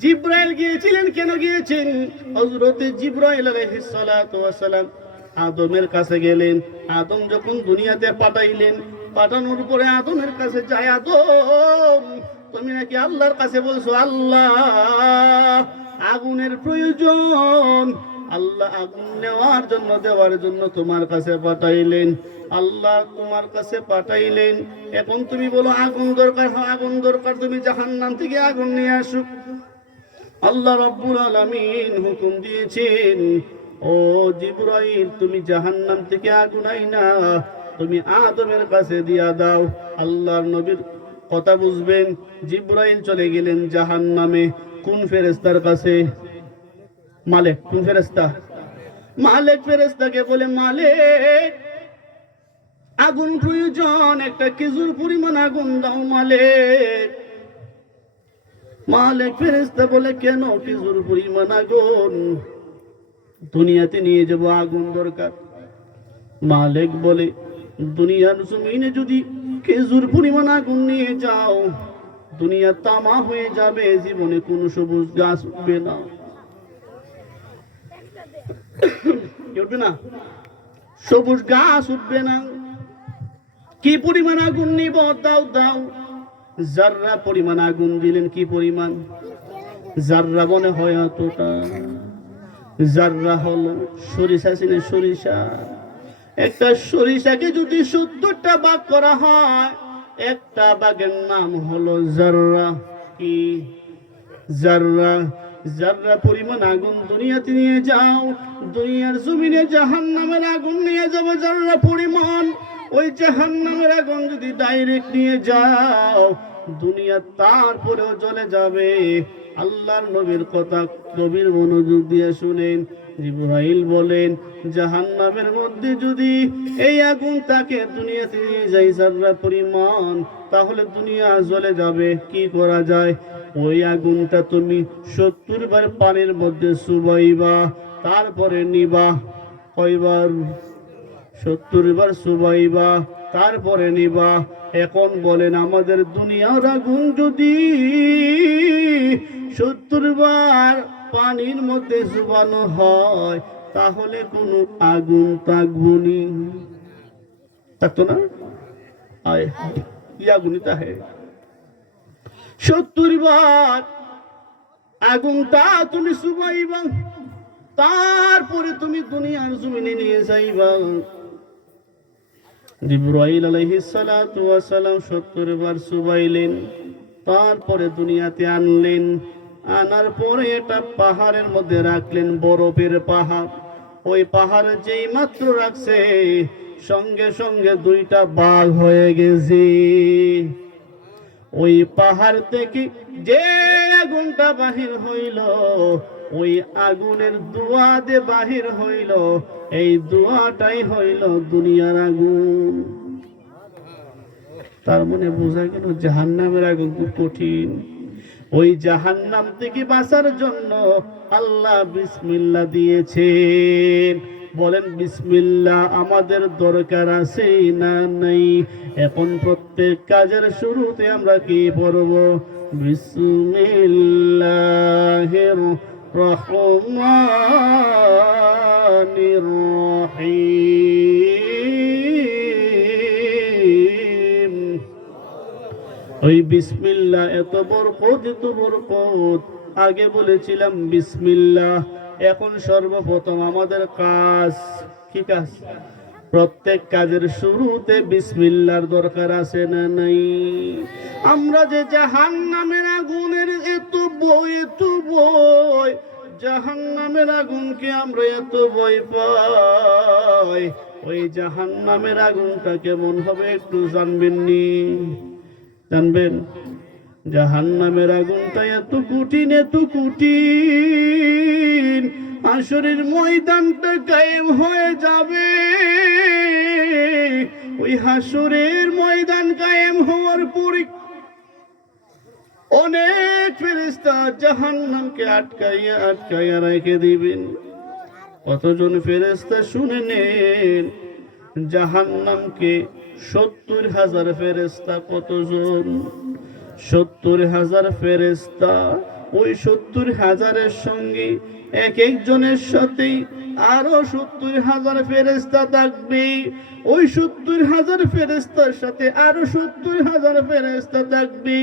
জিবরাইল গিয়েছিলেন। কেন গিয়েছেন? হযরত জিবরাইল আলাইহিস সালাতু ওয়াস সালাম আদমের কাছে গেলেন। আদম যখন দুনিয়াতে পাঠাইলেন, পাঠানোর পরে আদমের কাছে যায়, আদম, তুমি নাকি আল্লাহর কাছে বলছো আল্লাহ আগুনের প্রয়োজন, আল্লাহ আগুন নেওয়ার জন্য, দেওয়ার জন্য তোমার কাছে পাঠাইলেন। আল্লাহ তোমার কাছে পাঠাইলেন, এখন তুমি বলো আগুন দরকার। হ্যাঁ, আগুন দরকার, তুমি জাহান্নাম থেকে আগুন নিয়ে আসো। আল্লাহ রাব্বুল আলামিন হুকুম দিয়েছেন, ও জিবরাইল, তুমি জাহান্নাম থেকে আগুন আইনা তুমি আদমের কাছে দিয়া দাও। আল্লাহর নবীর কথা বুঝবেন। জিবরাইল চলে গেলেন জাহান্নামে। কোন ফেরেশতার কাছে? মালিক। কোন ফেরেশতা? মালিক ফেরেশতাকে বলে, মালিক, আগুন প্রয়োজন, একটা খেজুর পরিমাণ আগুন দাও মালিক। মালিক ফেরেশতা বলে, কেন খেজুর পরিমাণ আগুন? দুনিয়াতে নিয়ে যাব, আগুন দরকার। মালিক বলে, দুনিয়ার জমিনে যদি খেজুর পরিমাণ আগুন নিয়ে যাও, দুনিয়া তামা হয়ে যাবে, জীবনে কোনো সবুজ গাছ উঠবে না। উঠবে না, সবুজ গাছ উঠবে না। কি পরিমাণ আগুন নিব? দাও দাও। জাররা পরিমাণ আগুন দিলেন। কি পরিমাণ? জাররা মনে হয় এতটা। জাররা হলো সরিষা, চিনে সরিষা? একটা সরিষাকে যদি 70টা ভাগ করা হয়, একটা ভাগের নাম হলো জাররা। কি? জাররা। জাররা পরিমাণ আগুন দুনিয়াতে নিয়ে যাও, দুনিয়ার জমিনে জাহান্নামের আগুন নিয়ে যাবে জাররা পরিমাণ। ওই জাহান্নামের আগুন যদি ডাইরেক্ট নিয়ে যাও, দুনিয়া তারপরেও জ্বলে যাবে। আল্লাহর নবীর কথা গভীর মনোযোগ দিয়ে শুনেন। জিবরাইল বলেন, জাহান্নামের মধ্যে যদি এই আগুন তাকে দুনিয়াতে নিয়ে যায় জাররা পরিমাণ, তাহলে দুনিয়া জ্বলে যাবে। কি করা যায়? ওই আগুনটা তুমি 70 বার পানির মধ্যে চুবাইবা, তারপরে নিবা। কয়বার? 70 বার চুবাইবা, তারপরে নিবা। এখন বলেন, আমাদের দুনিয়ার আগুন যদি 70 বার পানির মধ্যে চুবানো হয়, তাহলে কোনো আগুন থাকবনি? থাকতো না? আয় কি আগুনই তাহে 70 বার আগুনটা তুমি চুবাইবা, তারপরে তুমি দুনিয়ার জমিনে নিয়ে যাইবা। জিবরাইল আলাইহিস সালাতু ওয়াস সালাম 70 বার চুবাইলেন, তারপরে দুনিয়াতে আনলেন। আনার পরে এটা পাহাড়ের মধ্যে রাখলেন, বরফের পাহাড়। ওই পাহাড়ে যেই মাত্র রাখছে, সঙ্গে সঙ্গে 2টা ভাগ হয়ে গেছে। ওই পাহাড় থেকে যে আগুনটা বাহির হইল, ওই আগুনের ধোঁয়া দিয়ে বাহির হইল, এই ধোঁয়াটাই হইল দুনিয়ার আগুন। তার মানে বোঝা গেল জাহান্নামের আগুন খুব কঠিন। ওই জাহান্নাম থেকে বাঁচার জন্য আল্লাহ বিসমিল্লাহ দিয়েছেন। বলেন বিসমিল্লাহ আমাদের দরকার আছে না নাই? এখন প্রত্যেক কাজের শুরুতে আমরা কি পড়ব? বিসমিল্লাহির রহমানির রহিম। ওই বিসমিল্লাহ এত বরকত, এত বরকত। আগে বলেছিলাম বিসমিল্লাহ। এখন সর্বপ্রথম আমাদের কাজ কি? কাজ। প্রত্যেক কাজের শুরুতে বিসমিল্লাহর দরকার আছে না নাই? আমরা যে জাহান্নামের আগুনের এত ভয়, এত ভয়, জাহান্নামের আগুনকে আমরা এত ভয় পাই, ওই জাহান্নামের আগুনটা কেমন হবে একটু জানবেন নি? জানবেন? জাহান্নামের আগুনটা এত কঠিন, এত কঠিন। হাসরের ময়দানটা কায়েম হয়ে যাবে। ওই হাসরের ময়দান কায়েম হওয়ার পরে অনেক ফেরেশতা জাহান্নামকে আটকাইয়া আটকাইয়া রেখে দিবেন। কতজন ফেরেশতা শুনে নেন? জাহান্নামকে 70,000 ফেরেশতা। কতজন? 70,000 ফেরেশতা। ওই 70,000-এর সঙ্গে এক একজনের সাথে আরো 70,000 ফেরেশতা থাকবে। ওই 70,000 ফেরেশতার সাথে আরো 70,000 ফেরেশতা থাকবে।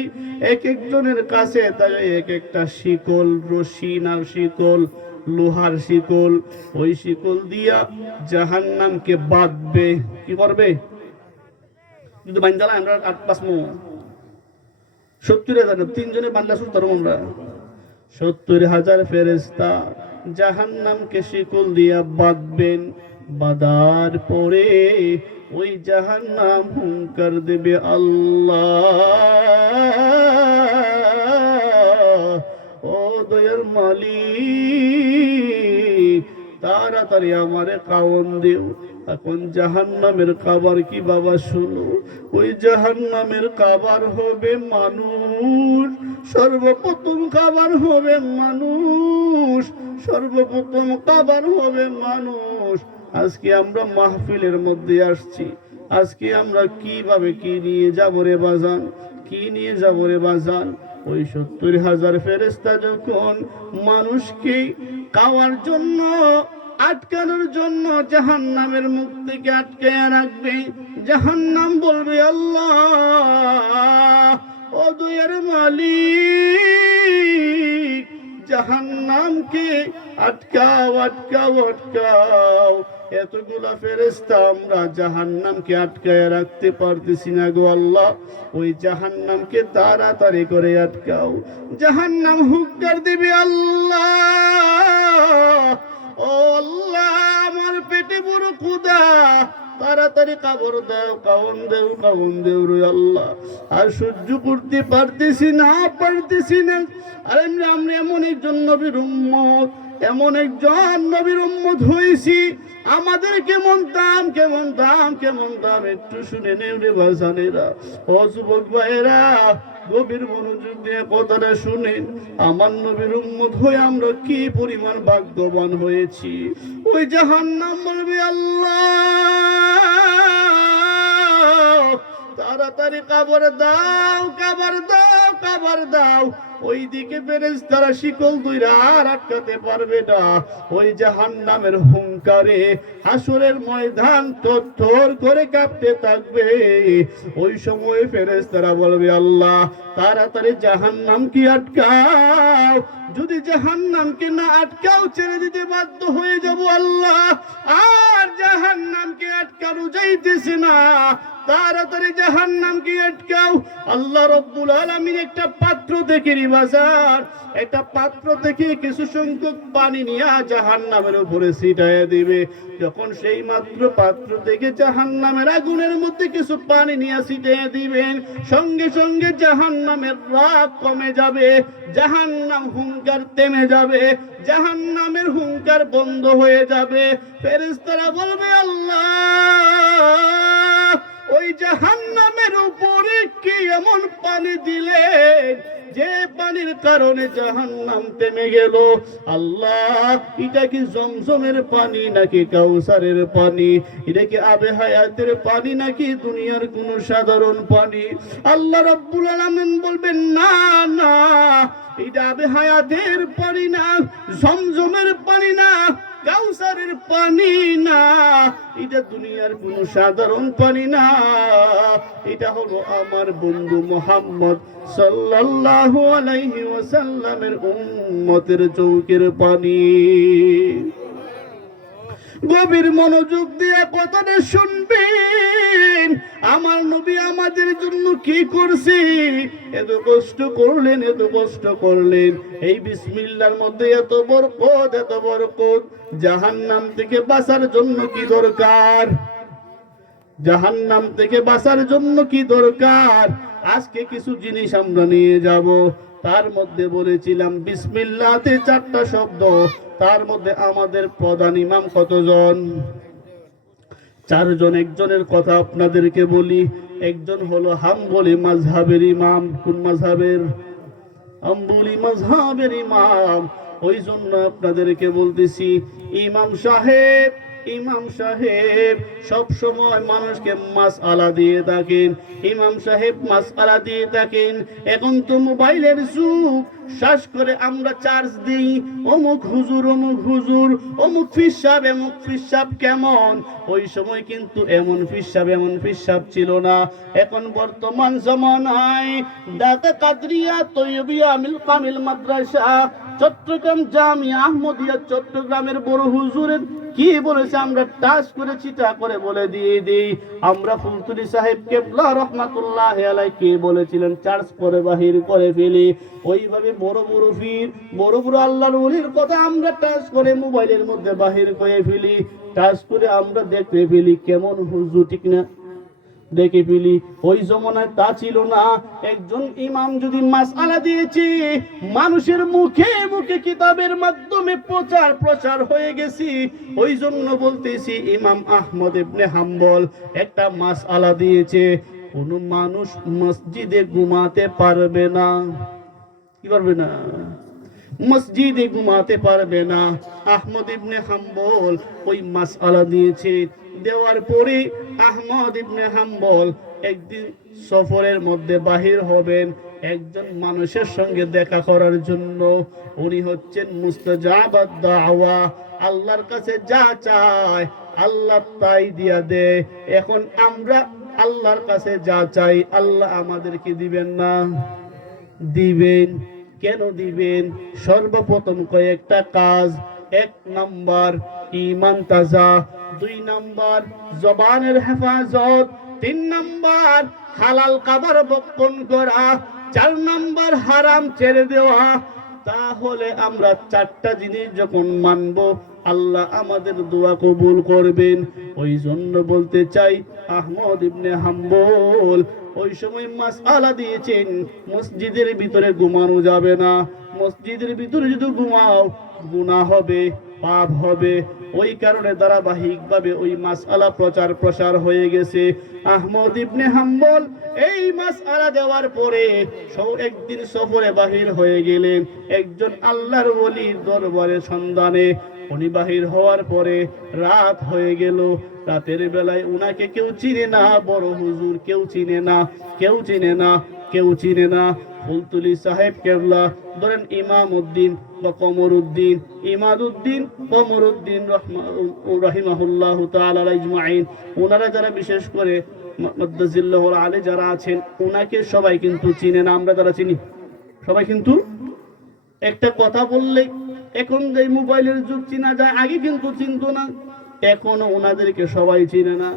এক একজনের কাছে তাকে এক একটা শিকল, রশি না শিকল, লোহার শিকল। ওই শিকল দিয়া জাহান্নামকে বাঁধবে। কি করবে? কিন্তু বান্দালা আমরা 8-5 70,000 3 জনে বান্দা সুতরাং আমরা 70,000 ফেরেশতা জাহান্নামকে শিকল দিয়া বাঁধবেন। বাঁধার পরে ওই জাহান্নাম হুঙ্কার দেবে, আল্লাহ ও দয়ার মালিক, তাড়াতাড়ি আমারে খাওয়ান দিও। এখন জাহান্নামের খাবার কি বাবা শুনো? ওই জাহান্নামের খাবার হবে মানুষ। সর্বপ্রথম খাবার হবে মানুষ, সর্বপ্রথম খাবার হবে মানুষ। আজকে আমরা মাহফিলের মধ্যে আসছি, আজকে আমরা কিভাবে কি নিয়ে যাবো রে বাজান, কি নিয়ে যাবো রে বাজান? ওই 70,000 ফেরেশতা যখন মানুষকে খাওয়ার জন্য, আটকানোর জন্য জাহান্নামের মুখ থেকে আটকায়া রাখবে, জাহান্নাম বলবে আল্লাহ ও দুয়ের মালিক, জাহান্নামকে আটকাও আটকাও আটকাও। এতগুলা ফেরেশতা আমরা জাহান্নামকে আটকায় রাখতে পারতেছি না গো আল্লাহ, ওই জাহান্নামকে তাড়াতাড়ি করে আটকাও। জাহান্নাম হুঙ্কার দিবে আল্লাহ ও আল্লাহ আমার পেটে বড় ক্ষুধা, তাড়াতাড়ি কাবর দাও, কাবন দেও, কাবন দেও রে আল্লাহ, আর সহ্য করতে পারতেছি না, পারতেছি না। আর আমরা এমন একজন নবীর উম্মত, এমন একজন নবীর উম্মত হয়েছি, আমাদের কেমন দাম, কেমন দাম, কেমন দাম একটু শুনে নেও রে বাজানেরা, ও যুবক ভাইয়েরা গভীর মনোযোগ দিয়ে কথাটা শুনেন। আমার নবীর উম্মত হয়ে আমরা কি পরিমাণ ভাগ্যবান হয়েছি। ওই জাহান্নাম বলবে আল্লাহ তাড়াতাড়ি কবর দাও, কবর দাও, কবর দাও। ওই দিকে ফেরেশতারা শিকল ধইরা আর আটকাতে পারবে না। ওই জাহান্নামের হুঙ্কারে হাসরের ময়দান থরথর করে কাঁপতে থাকবে। ওই সময় ফেরেশতারা বলবে আল্লাহ তাড়াতাড়ি জাহান্নামকে আটকাও, যদি জাহান্নামকে না আটকাও ছেড়ে দিতে বাধ্য হয়ে যাব আল্লাহ, আর জাহান্নামকে আটকানো যাইতেছে না, তাড়াতাড়ি জাহান্নামকে আটকাও। আল্লাহ রাব্বুল আলামিন একটা পাত্র দেখে বাজার, একটা পাত্র থেকে কিছু সংখ্যক পানি নিয়ে জাহান্নামের উপরে ছিটায় দিবে। যখন সেই মাত্র পাত্র থেকে জাহান্নামের আগুনের মধ্যে কিছু পানি নিয়ে ছিটায় দিবেন, সঙ্গে সঙ্গে জাহান্নামের রাগ কমে যাবে, জাহান্নাম হুঙ্কার থেমে যাবে, জাহান্নামের হুঙ্কার বন্ধ হয়ে যাবে। ফেরেশতারা বলবে আল্লাহ ওই জাহান্নামের উপরে কি এমন পানি দিলেন যে পানির কারণে জাহান্নাম থেমে গেল? আল্লাহ এটা কি জমজমের পানি নাকি কাউসারের পানি? এটা কি আবে হায়াতের পানি নাকি দুনিয়ার কোন সাধারণ পানি? আল্লাহ রাব্বুল আলামিন বলবেন না না, এটা আবে হায়াতের পানি না, জমজমের পানি না, কাউসারের পানি না, এটা দুনিয়ার কোন সাধারণ পানি না, এটা হলো আমার বন্ধু মুহাম্মদ সাল্লাল্লাহু আলাইহি ওয়াসাল্লামের উম্মতের চৌকের পানি। গভীর মনোযোগ দিয়ে কথাটা শুনবেন। আমার নবী আমাদের জন্য কি করছে, এত কষ্ট করলেন, এত কষ্ট করলেন। এই বিসমিল্লাহর মধ্যে এত বরকত, এত বরকত। জাহান্নাম থেকে বাঁচার জন্য কি দরকার? জাহান্নাম থেকে বাঁচার জন্য কি দরকার? আজকে কিছু জিনিস আমরা নিয়ে যাব। তার মধ্যে বলেছিলাম বিসমিল্লাহতে 4টা শব্দ। তার মধ্যে আমাদের প্রধান ইমাম কতজন? 4 জন। একজনের কথা আপনাদেরকে বলি। একজন হলো হাম্বলি মাযহাবের ইমাম। কোন মাযহাবের? হাম্বলি মাযহাবের ইমাম। ওই জন্য আপনাদেরকে বলতেছি ইমাম সাহেব, ইমাম সাহেব সব সময় মানুষকে মাসআলা দিয়ে থাকেন। ইমাম সাহেব মাসআলা দিয়ে থাকেন। এখন তো মোবাইলের যুগ, শ্বাস করে আমরা চার্জ দিই, অমুক হুজুর, অমুক হুজুর, অমুক ফিসাব, অমুক ফিসাব কেমন। ওই সময় কিন্তু এমন ফিসাব, এমন ফিসাব ছিল না। এখন বর্তমান জামানায় ঢাকা কাদরিয়া তৈয়বিয়া আমিল কামিল মাদ্রাসা, চট্টগ্রাম জামিয়া আহমদিয়া, চট্টগ্রামের বড় হুজুরের কি বলেছে আমরা টাচ করে চিটা করে বলে দিয়ে দিই। আমরা ফুলতুলি সাহেব কেবলা রহমাতুল্লাহ আলাইহি কি বলেছিলেন চার্জ করে বাহির করে ফেলি। ওইভাবে বড় বড় পীর, বড় বড় আল্লাহর ওলির কথা আমরা টাচ করে মোবাইলের মধ্যে বাহির করে ফেলি। টাচ করে আমরা দেখে ফেলি কেমন হুজুর, ঠিক না? দেখে ফেলি। ওই জমানায় তা ছিল না। একজন ইমাম যদি মাসআলা দিয়েছে, মানুষের মুখে মুখে কিতাবের মাধ্যমে প্রচার হয়ে গেছি। ওই জন্য বলতেছি ইমাম আহমদ ইবনে হাম্বল একটা মাসআলা দিয়েছে, কোন মানুষ মসজিদে ঘুমাতে পারবে না। কি পারবে না? মসজিদে ঘুমাতে পারবে না। আহমদ ইবনে হাম্বল ওই মাসআলা দিয়েছে। দেওয়ার পরে আহমদ ইবনে হাম্বল একদিন সফরের মধ্যে বাহির হবেন একজন মানুষের সঙ্গে দেখা করার জন্য। উনি হচ্ছেন মুস্তাজাবাদ দাওয়া, আল্লাহর কাছে যা চায় আল্লাহ তাই দিয়া দেয়। এখন আমরা আল্লাহর কাছে যা চাই আল্লাহ আমাদেরকে দিবেন না? দিবেন। কেন দিবেন? সর্বপ্রথম কয়েকটা কাজ। 1 নাম্বার ঈমান তাজা, 2 নাম্বার জবানের হেফাজত, 3 নাম্বার হালাল খাবার ভক্ষণ করা, 4 নাম্বার হারাম ছেড়ে দেওয়া। তাহলে আমরা 4টা জিনিস যখন মানব আল্লাহ আমাদের দোয়া কবুল করবেন। ওই জন্য বলতে চাই আহমদ ইবনে হাম্বল ওই সময় মাসআলা দিয়েছেন মসজিদের ভিতরে ঘুমানো যাবে না। মসজিদের ভিতরে যদি ঘুমাও গুনাহ হবে, পাপ হবে। ওই কারণে ধারাবাহিকভাবে ওই মাসআলা প্রচার প্রসার হয়ে গেছে। আহমদ ইবনে হাম্বল এই মাসআলা দেওয়ার পরে একদিন সফরে বাহির হয়ে গেলেন একজন আল্লাহর ওলির দরবারের সন্ধানে। উনি বাহির হওয়ার পরে রাত হয়ে গেল। রাতের বেলায় উনাকে কেউ চিনে না, বড় হুজুর কেউ চিনে না, কেউ চিনে না, কেউ চিনে না। ফুলতুলি সাহেব কেবলা ধরেন ইমাম উদ্দিন বা কমরউদ্দিন, ইমাদউদ্দিন, কমরউদ্দিন রাহিমাহুল্লাহ তাআলা আজমাইন, ওনারা যারা বিশেষ করে মাদ্দাজিল্লাহুল আলী যারা আছেন ওনাকে সবাই কিন্তু চিনে না। আমরা যারা চিনি সবাই কিন্তু একটা কথা বললে এখন যে মোবাইলের যুগ চিনা যায়, আগে কিন্তু চিনতো না। এখনো ওনাদেরকে সবাই চিনে না।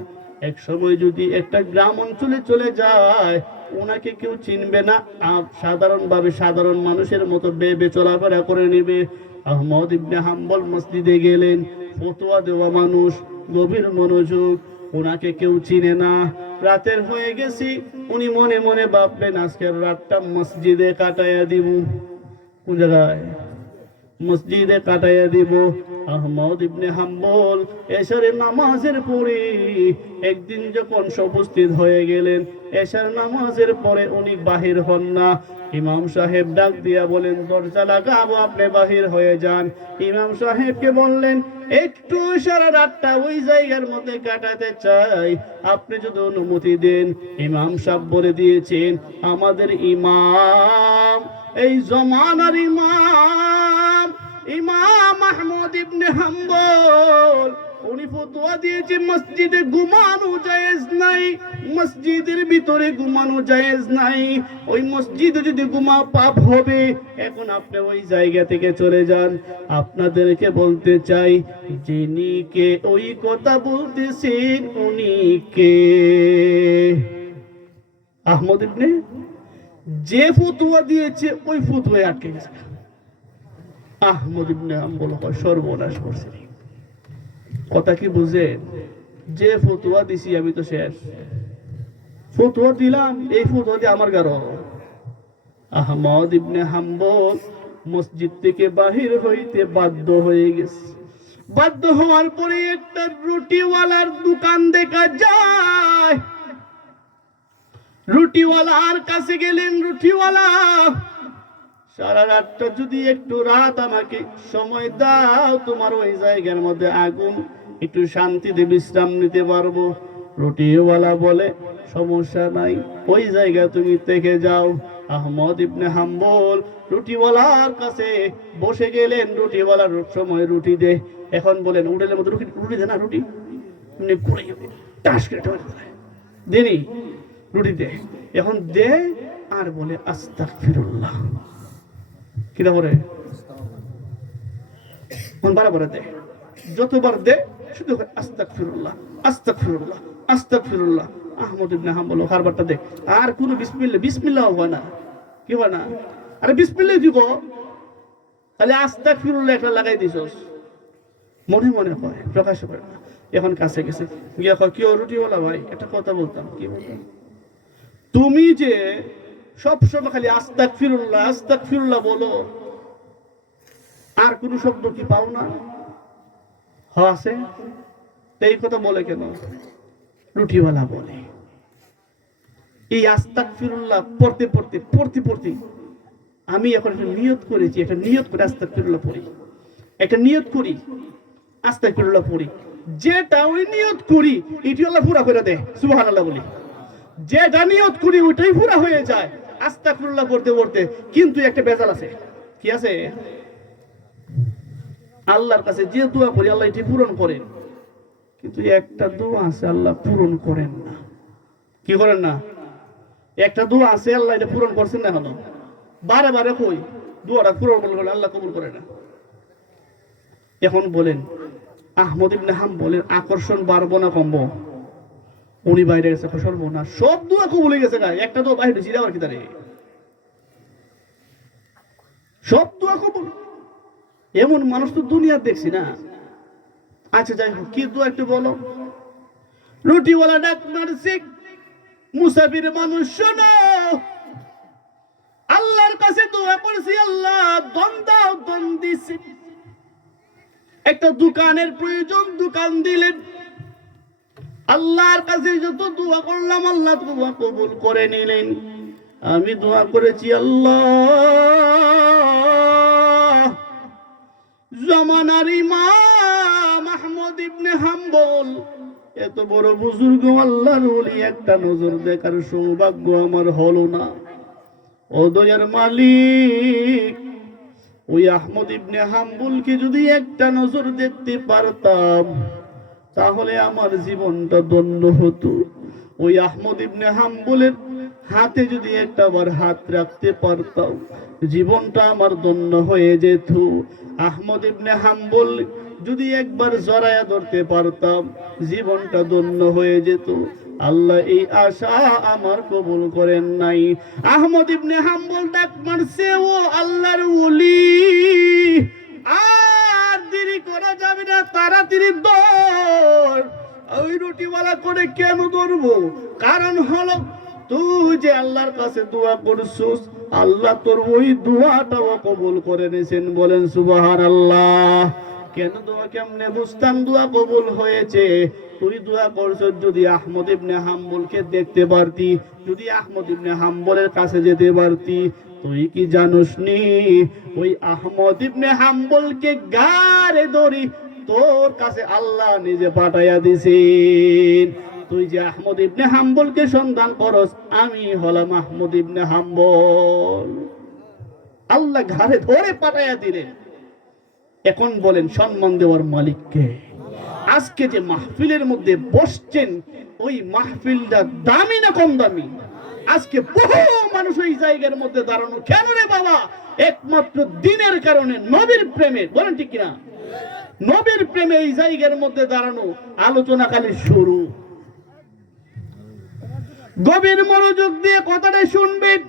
এক সময় যদি একটা গ্রাম অঞ্চলে চলে যায় ওনাকে কেউ চিনবে না, সাধারণভাবে সাধারণ মানুষের মতো বেবে চলাফেরা করে নেবে। আহমদ ইবনে হাম্বল মসজিদে গেলেন, ফতোয়া দেওয়া মানুষ, গভীর মনোযোগ, ওনাকে কেউ চিনে না। রাতের হয়ে গেছি, উনি মনে মনে ভাবলেন আজকের রাতটা মসজিদে কাটাইয়া দিব। কোন জায়গায়? মসজিদে কাটাইয়া দিব। আহমদ ইবনে হাম্বল এশারের নামাজের পরে একদিন যখন উপস্থিত হয়ে গেলেন, এশার নামাজের পরে উনি বাহির হন না। ইমাম সাহেব ডাক দিয়া বলেন দরজা লাগাবো, আপনি বাহির হয়ে যান। ইমাম সাহেবকে বললেন একটু সারা রাতটা ওই জায়গার মধ্যে কাটাতে চাই, আপনি যদি অনুমতি দেন। ইমাম সাহেব বলে দিয়েছেন আমাদের ইমাম, এই জমানার ইমাম, ইমাম আহমদ ইবনে হাম্বল, উনি ফতোয়া দিয়েছে মসজিদে ঘুমানো জায়েজ নাই, মসজিদের ভিতরে ঘুমানো জায়েজ নাই। ওই মসজিদে যদি ঘুমাও পাপ হবে। এখন আপনি ওই জায়গা থেকে চলে যান। আপনাদেরকে বলতে চাই যিনি কে ওই কথা বলতেছেন উনি কে? আহমদ ইবনে, যে ফতোয়া দিয়েছে ওই ফতোয়ায় আটকে গেছে। আহমদ ইবনে হাম্বল সর্বনাশ করছে। কথা কি বুঝেন? যে ফতোয়া দিছি আমি তো শেষ, ফতোয়া দিলাম, এই ফতোয়া দিয়ে আমার গারো। আহমদ ইবনে হাম্বল মসজিদ থেকে বাহির হইতে বাধ্য হয়ে গেছে। বাধ্য হওয়ার পরে একটা রুটিওয়ালার দোকান দেখা যায়। রুটিওয়ালার কাছে গেলেন। রুটিওয়ালা, সারা রাতটা যদি একটু রাত আমাকে সময় দাও, তোমার ওই জায়গার মধ্যে আগুন, একটু শান্তিতে বিশ্রাম নিতে পারবো। রুটিওয়ালা বলে সমস্যা নাই, ওই জায়গা তুমি থেকে যাও। আহমদ ইবনে হাম্বল রুটিওয়ালার কাছে বসে গেলেন। রুটিওয়ালার সময় রুটি দে। এখন বলেন উঠেলের মধ্যে রুটি দে না, রুটি দেনি, রুটি দে। এখন দে আর বলে আস্তাগফিরুল্লাহ। কিরা বলে বারবার দে, যতবার দে শুধু আস্তাগফিরুল্লাহ, আস্তাগফিরুল্লাহ, আস্তাগফিরুল্লাহ। আহমদ ইবনে হাম্বল হারবারটা দে, আর কোনো বিসমিল্লাহ, বিসমিল্লাহ হয় না। কি হয় না? আরে বিসমিল্লাহ দিব, তাহলে আস্তাগফিরুল্লাহ একটা লাগাই দিছস। মনে মনে হয়, প্রকাশ করে না। এখন কাছে গেছে গিয়া কয় কি রুটিওয়ালা ভাই, একটা কথা বলতাম। কি বলতাম? তুমি যে সবসময় খালি আস্তাগফিরুল্লাহ, আস্তাগফিরুল্লাহ বলো, আর কোন শব্দ কি পাও না? আছে। এই কথা বলে কেন? রুটিওয়ালা বলে এই আস্তাগফিরুল্লাহ পড়তে পড়তে পড়তে পড়তে আমি এখন একটা নিয়ত করেছি, একটা নিয়ত করে আস্তাগফিরুল্লাহ পড়ি, একটা নিয়ত করি, আস্তাগফিরুল্লাহ পড়ি, যেটা ওই নিয়ত করি এটি আল্লাহ পুরা করে দেয়, সুবহানাল্লাহ বলি। যেটা নিয়ত করি ওইটাই পুরা হয়ে যায় আস্তাগফিরুল্লাহ পড়তে পড়তে। কিন্তু একটা বেজাল আছে, কি আছে? আল্লাহর কাছে যে দোয়া করি আল্লাহ এটি পূরণ করেন, কিন্তু একটা দোয়া আছে আল্লাহ পূরণ করেন না। কি করেন না? একটা দোয়া আছে আল্লাহ এটা পূরণ করছেন না এখনো। বারে বারে কই দোয়াটা পূরণ করলে আল্লাহ কবুল করে না। এখন বলেন আহমদ ইবনে হাম্বলের আকর্ষণ বাড়বো না কমবো? উনি বাইরে গেছে সর্বনা, সব দোয়া কবুল হয়ে গেছে, একটা দোয়া বাইরে ছিল আবার কি তারে, সব দোয়া কবুল। এমন মানুষ তো দুনিয়া দেখছি না। আচ্ছা যাই হোক, কি দোয়া একটু বলো। রুটিওয়ালা ডাক মারছে, মুসাফির মানুষ শোনো, আল্লাহর কাছে দোয়া করছি, আল্লাহ দন দাও, দন দিছি। একটা দোকানের প্রয়োজন, দোকান দিলেন। আল্লাহর কাছে যত দোয়া করলাম আল্লাহ দোয়া কবুল করে নিলেন। আমি দোয়া করেছি আল্লাহ জামানার ইমাম আহমদ ইবনে হাম্বল এত বড় বুজুর্গ আল্লাহর ওলি, একটা নজর দেখার সৌভাগ্য আমার হলো না। ও দয়ার মালিক, ওই আহমদ ইবনে হাম্বলকে যদি একটা নজর দেখতে পারতাম তাহলে আমার জীবনটা ধন্য হতো। ওই আহমদ ইবনে হাম্বলের হাতে যদি একটাবার হাত রাখতে পারতাম জীবনটা আমার ধন্য হয়ে যেত। আহমদ ইবনে হাম্বল যদি একবার জড়ায়া ধরতে পারতাম জীবনটা ধন্য হয়ে যেত। আল্লাহ এই আশা আমার কবুল করেন নাই। আহমদ ইবনে হাম্বল ডাক মারছে, ও আল্লাহর ওলি, আর দেরি করা যাবে না, তাড়াতাড়ি দৌড়। ওই রুটিওয়ালা করে কেন ধরবো? কারণ হলো তুই যে আল্লাহর কাছে দোয়া করছিস, আল্লাহ তোর ওই দোয়াটাও কবুল করে নিয়েছেন। বলেন সুবহানাল্লাহ। কেন দোয়া কেমনে বুঝতাম দোয়া কবুল হয়েছে? তুই দোয়া করছিস যদি আহমদ ইবনে হাম্বলকে দেখতে পারতি, যদি আহমদ ইবনে হাম্বলের কাছে যেতে পারতি। তুই কি জানোস নি ওই আহমদ ইবনে হাম্বলকে গারে ধরি তোর কাছে আল্লাহ নিজে পাঠাইয়া দিছেন। তুই যে আহমদ ইবনে হাম্বলকে সন্ধান করস, আমি হলাম আহমদ ইবনে হাম্বল। আল্লাহ ঘরে ধরে পাঠাইয়া দিলেন। এখন বলেন সম্মান দেওয়ার মালিককে? আজকে যে মাহফিলের মধ্যে বসছেন ওই মাহফিলটা দামি না কম দামি? আজকে বহু মানুষ ওই জায়গার মধ্যে দাঁড়ানো কেন রে বাবা? একমাত্র দিনের কারণে, নবীর প্রেমে। বলেন ঠিক কিনা? নবীর প্রেমে এই জায়গার মধ্যে দাঁড়ানো। আলোচনা খালি শুরু। গভীর মনোযোগ দিয়ে কথাটা শুনবেন।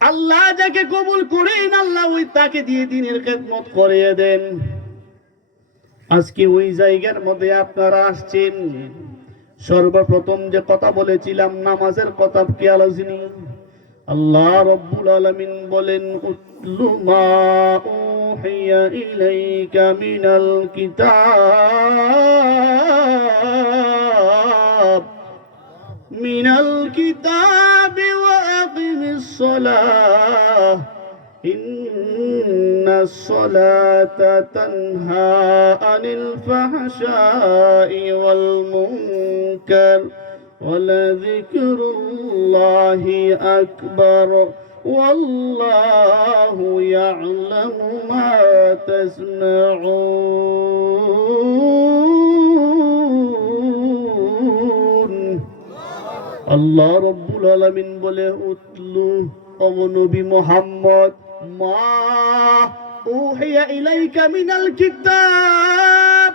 আল্লাহ যাকে কবুল করেন আল্লাহ ওই তাকে দিয়ে দিনের খেদমত করিয়ে দেন। আজকে ওই জায়গার মধ্যে আপনারা আসছেন। সর্বপ্রথম যে কথা বলেছিলাম নামাজের কথা, খেয়াল আসেনি? আল্লাহ রাব্বুল আলামিন বলেন, উতলু মা উহিয়া ইলাইকা মিনাল কিতাব মিনাল কিতাবি ওয়া আকিমিস সালাহ ইন্নাস সালাতা তানহা আনিল ফাহশাই ওয়াল মুনকার ওয়ালাযিকরুল্লাহি আকবার ওয়াল্লাহু ইয়া'লামু মা তাসনাউন। আল্লাহ রাব্বুল আলামিন বলে, উতলু ও নবী মুহাম্মদ, মা উহিয়া ইলাইকা মিনাল কিতাব,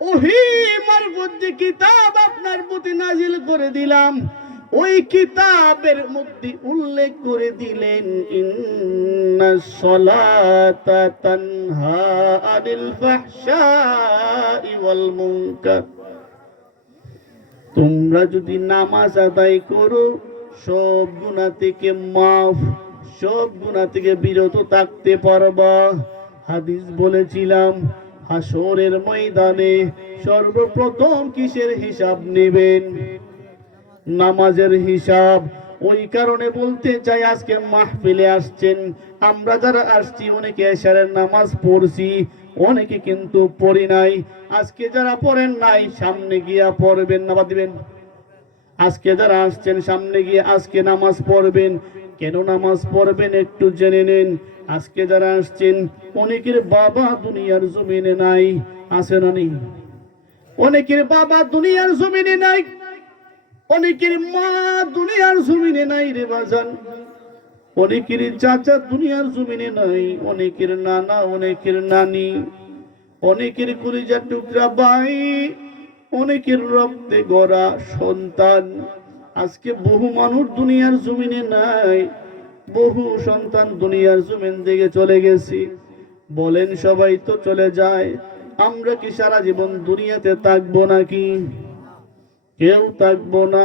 ওহি মারফত যে কিতাব আপনার প্রতি নাজিল করে দিলাম ওই কিতাবের মধ্যে উল্লেখ করে দিলেন, ইন্নাস সালাতা তানহা আনিল ফাহশাই ওয়াল মুনকার। তোমরা যদি নামাজ আদায় করো সব গুনাহ থেকে মাফ, সব গুনাহ থেকে বিরত থাকতে পারবা। হাদিস বলেছিলাম হাসরের ময়দানে সর্বপ্রথম কিসের হিসাব নেবেন? নামাজের হিসাব। ওই কারণে বলতে চাই আজকে মাহফিলে আসছেন, আমরা যারা আসছি অনেকে এশারের নামাজ পড়ছি, অনেকে কিন্তু পড়ি নাই। আজকে যারা পড়েন নাই সামনে গিয়া পড়বেন, নামাজ দিবেন। আজকে যারা আসছেন সামনে গিয়ে আজকে নামাজ পড়বেন। কেন নামাজ পড়বেন একটু জেনে নেন। আজকে যারা আসছেন অনেকের বাবা দুনিয়ার জমিনে নাই, আছে না নেই? অনেকের বাবা দুনিয়ার জমিনে নাই, অনেকের মা দুনিয়ার জমিনে নাই রে বাজান, অনেকের চাচা দুনিয়ার জমিনে নাই, অনেকের নানা, অনেকের নানি, অনেকের কলিজার টুকরা ভাই, অনেকের রক্তে গড়া সন্তান। আজকে বহু মানুষ দুনিয়ার জমিনে নাই, বহু সন্তান দুনিয়ার জমিন থেকে চলে গেছে। বলেন সবাই তো চলে যায়, আমরা কি সারা জীবন দুনিয়াতে থাকবো নাকি? কেউ থাকবো না।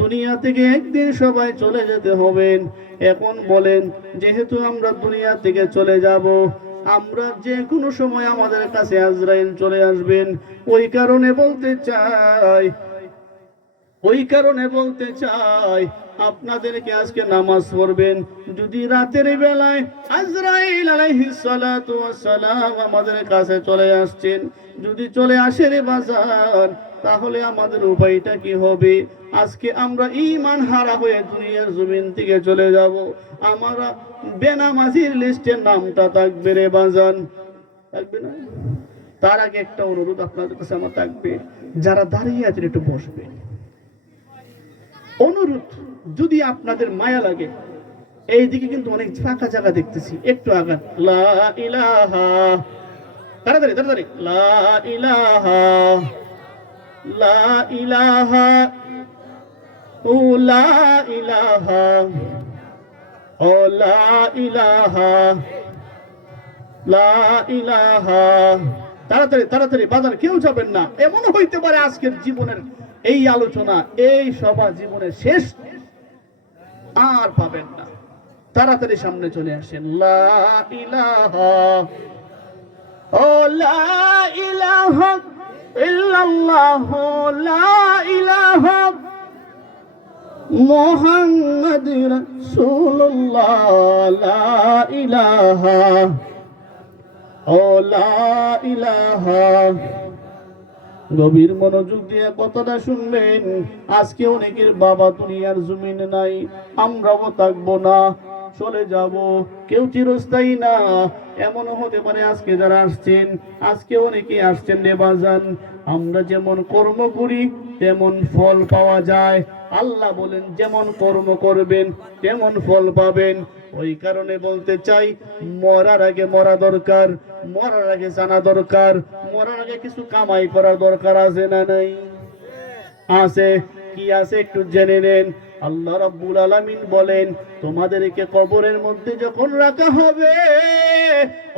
দুনিয়া থেকে একদিন সবাই চলে যেতে হবে। এখন বলেন, যেহেতু আমরা দুনিয়া থেকে চলে যাব, আমরা যে কোনো সময় আমাদের কাছে আজরাইল চলে আসবেন। ওই কারণে বলতে চাই, ওই কারণে বলতে চাই আপনাদেরকে আজকে নামাজ পড়বেন। যদি রাতের বেলায় আজরাইল আলাইহিস সালাতু ওয়াস সালাম আমাদের কাছে চলে আসছেন, যদি চলে আসে রে বাজার, তাহলে আমাদের উপায়টা কি হবে? আজকে আমরা ঈমান হারা হয়ে দুনিয়ার জমিন থেকে চলে যাব, আমরা বেনামাজির লিস্টের নামটা থাকবে রে বাজান, থাকবে না? তার আগে একটা অনুরোধ আপনাদের কাছে আমার থাকবে, যারা দাঁড়িয়ে আছেন একটু বসবে। অনুরোধ, যদি আপনাদের মায়া লাগে, এইদিকে কিন্তু অনেক ফাঁকা জায়গা দেখতেছি, একটু আগান। লা ইলাহা, তাড়াতাড়ি তাড়াতাড়ি, লা ইলাহা, লা ইলাহা, ও লা ইলাহা, ও লা ইলাহা, লা ইলাহা। তাড়াতাড়ি তাড়াতাড়ি বাজার, কেউ যাবেন না। এমন হইতে পারে আজকের জীবনের এই আলোচনা, এই সভা জীবনের শেষ, আর পাবেন না। তাড়াতাড়ি সামনে চলে আসেন। লা ইলাহা, ও লা ইলাহা ইল্লাল্লাহ, লা ইলাহা মুহাম্মাদুর রাসূলুল্লাহ, লা ইলাহা, ও লা ইলাহা। গভীর মনোযোগ দিয়ে কথাটা শুনবেন। আজকে অনেকের বাবা দুনিয়ার জমিনে নাই, আমরাও থাকবো না, চলে যাব। কেউ চিরস্থায়ী না। এমনও হতে পারে আজকে যারা আসছেন, আজকে অনেকে আসছেন রে বাজান, আমরা যেমন কর্ম করি তেমন ফল পাওয়া যায়। আল্লাহ বলেন যেমন কর্ম করবেন তেমন ফল পাবেন। ওই কারণে বলতে চাই, মরার আগে মরা দরকার, মরার আগে জানা দরকার, মরার আগে কিছু কামাই করার দরকার আছে না নাই? আছে। কি আছে একটু জেনে নেন। আল্লাহ রাব্বুল আলামিন বলেন, তোমাদেরকে কবরের মধ্যে যখন রাখা হবে,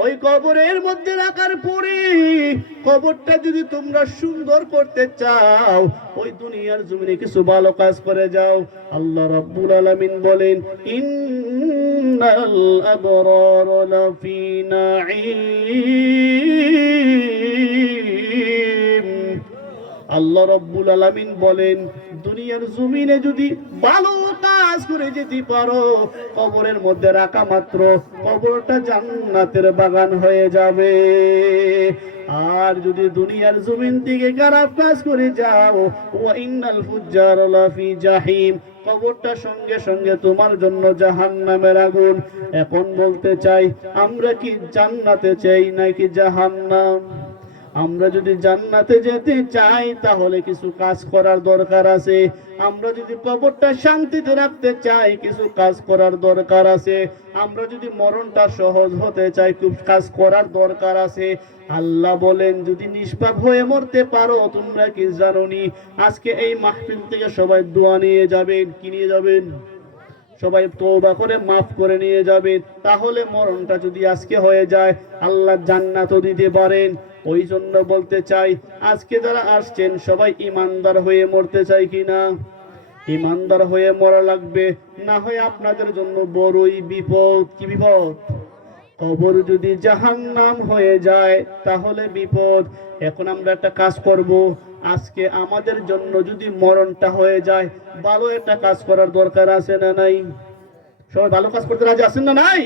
ওই কবরের মধ্যে রাখার পরে কবরটা যদি তোমরা সুন্দর করতে চাও, ওই দুনিয়ার জমিনে কিছু ভালো কাজ করে যাও। আল্লাহ রাব্বুল আলামিন বলেন, ইন্নাল আবরার লাফি নাঈম। আল্লাহ রাব্বুল আলামিন বলেন, দুনিয়ার জমিনে যদি ভালো কাজ করে যেতে পারো, কবরের মধ্যে রাখা মাত্র কবরটা জান্নাতের বাগান হয়ে যাবে। আর যদি দুনিয়ার জমিন থেকে খারাপ কাজ করে যাও, ওয়া ইন্নাল ফুজ্জার লাফি জাহিম, কবরটা সঙ্গে সঙ্গে তোমার জন্য জাহান্নামের আগুন। এখন বলতে চাই, আমরা কি জান্নাতে চাই নাকি জাহান্নাম? আমরা যদি জান্নাতে যেতে চাই তাহলে কিছু কাজ করার দরকার আছে। আমরা যদি কবরটা শান্তিতে রাখতে চাই কিছু কাজ করার দরকার আছে। আমরা যদি মরণটা সহজ হতে চাই খুব কাজ করার দরকার আছে। আল্লাহ বলেন, যদি নিষ্পাপ হয়ে মরতে পারো, তোমরা কি জানোনি আজকে এই মাহফিল থেকে সবাই দোয়া নিয়ে যাবেন? কি নিয়ে যাবেন? সবাই তওবা করে মাফ করে নিয়ে যাবেন। তাহলে মরণটা যদি আজকে হয়ে যায়, আল্লাহ জান্নাতও দিতে পারেন। ওই জন্য বলতে চাই, আজকে যারা আসছেন সবাই ইমানদার হয়ে মরতে চাই কিনা? ইমানদার হয়ে মরা লাগবে, না হয় আপনাদের জন্য বড়ই বিপদ। কি বিপদ? কবর যদি জাহান্নাম হয়ে যায় তাহলে বিপদ। এখন আমরা একটা কাজ করব, আজকে আমাদের জন্য যদি মরণটা হয়ে যায়, ভালো একটা কাজ করার দরকার আছে না নাই? সবাই ভালো কাজ করতে রাজি আছেন না নাই?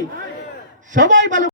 সবাই ভালো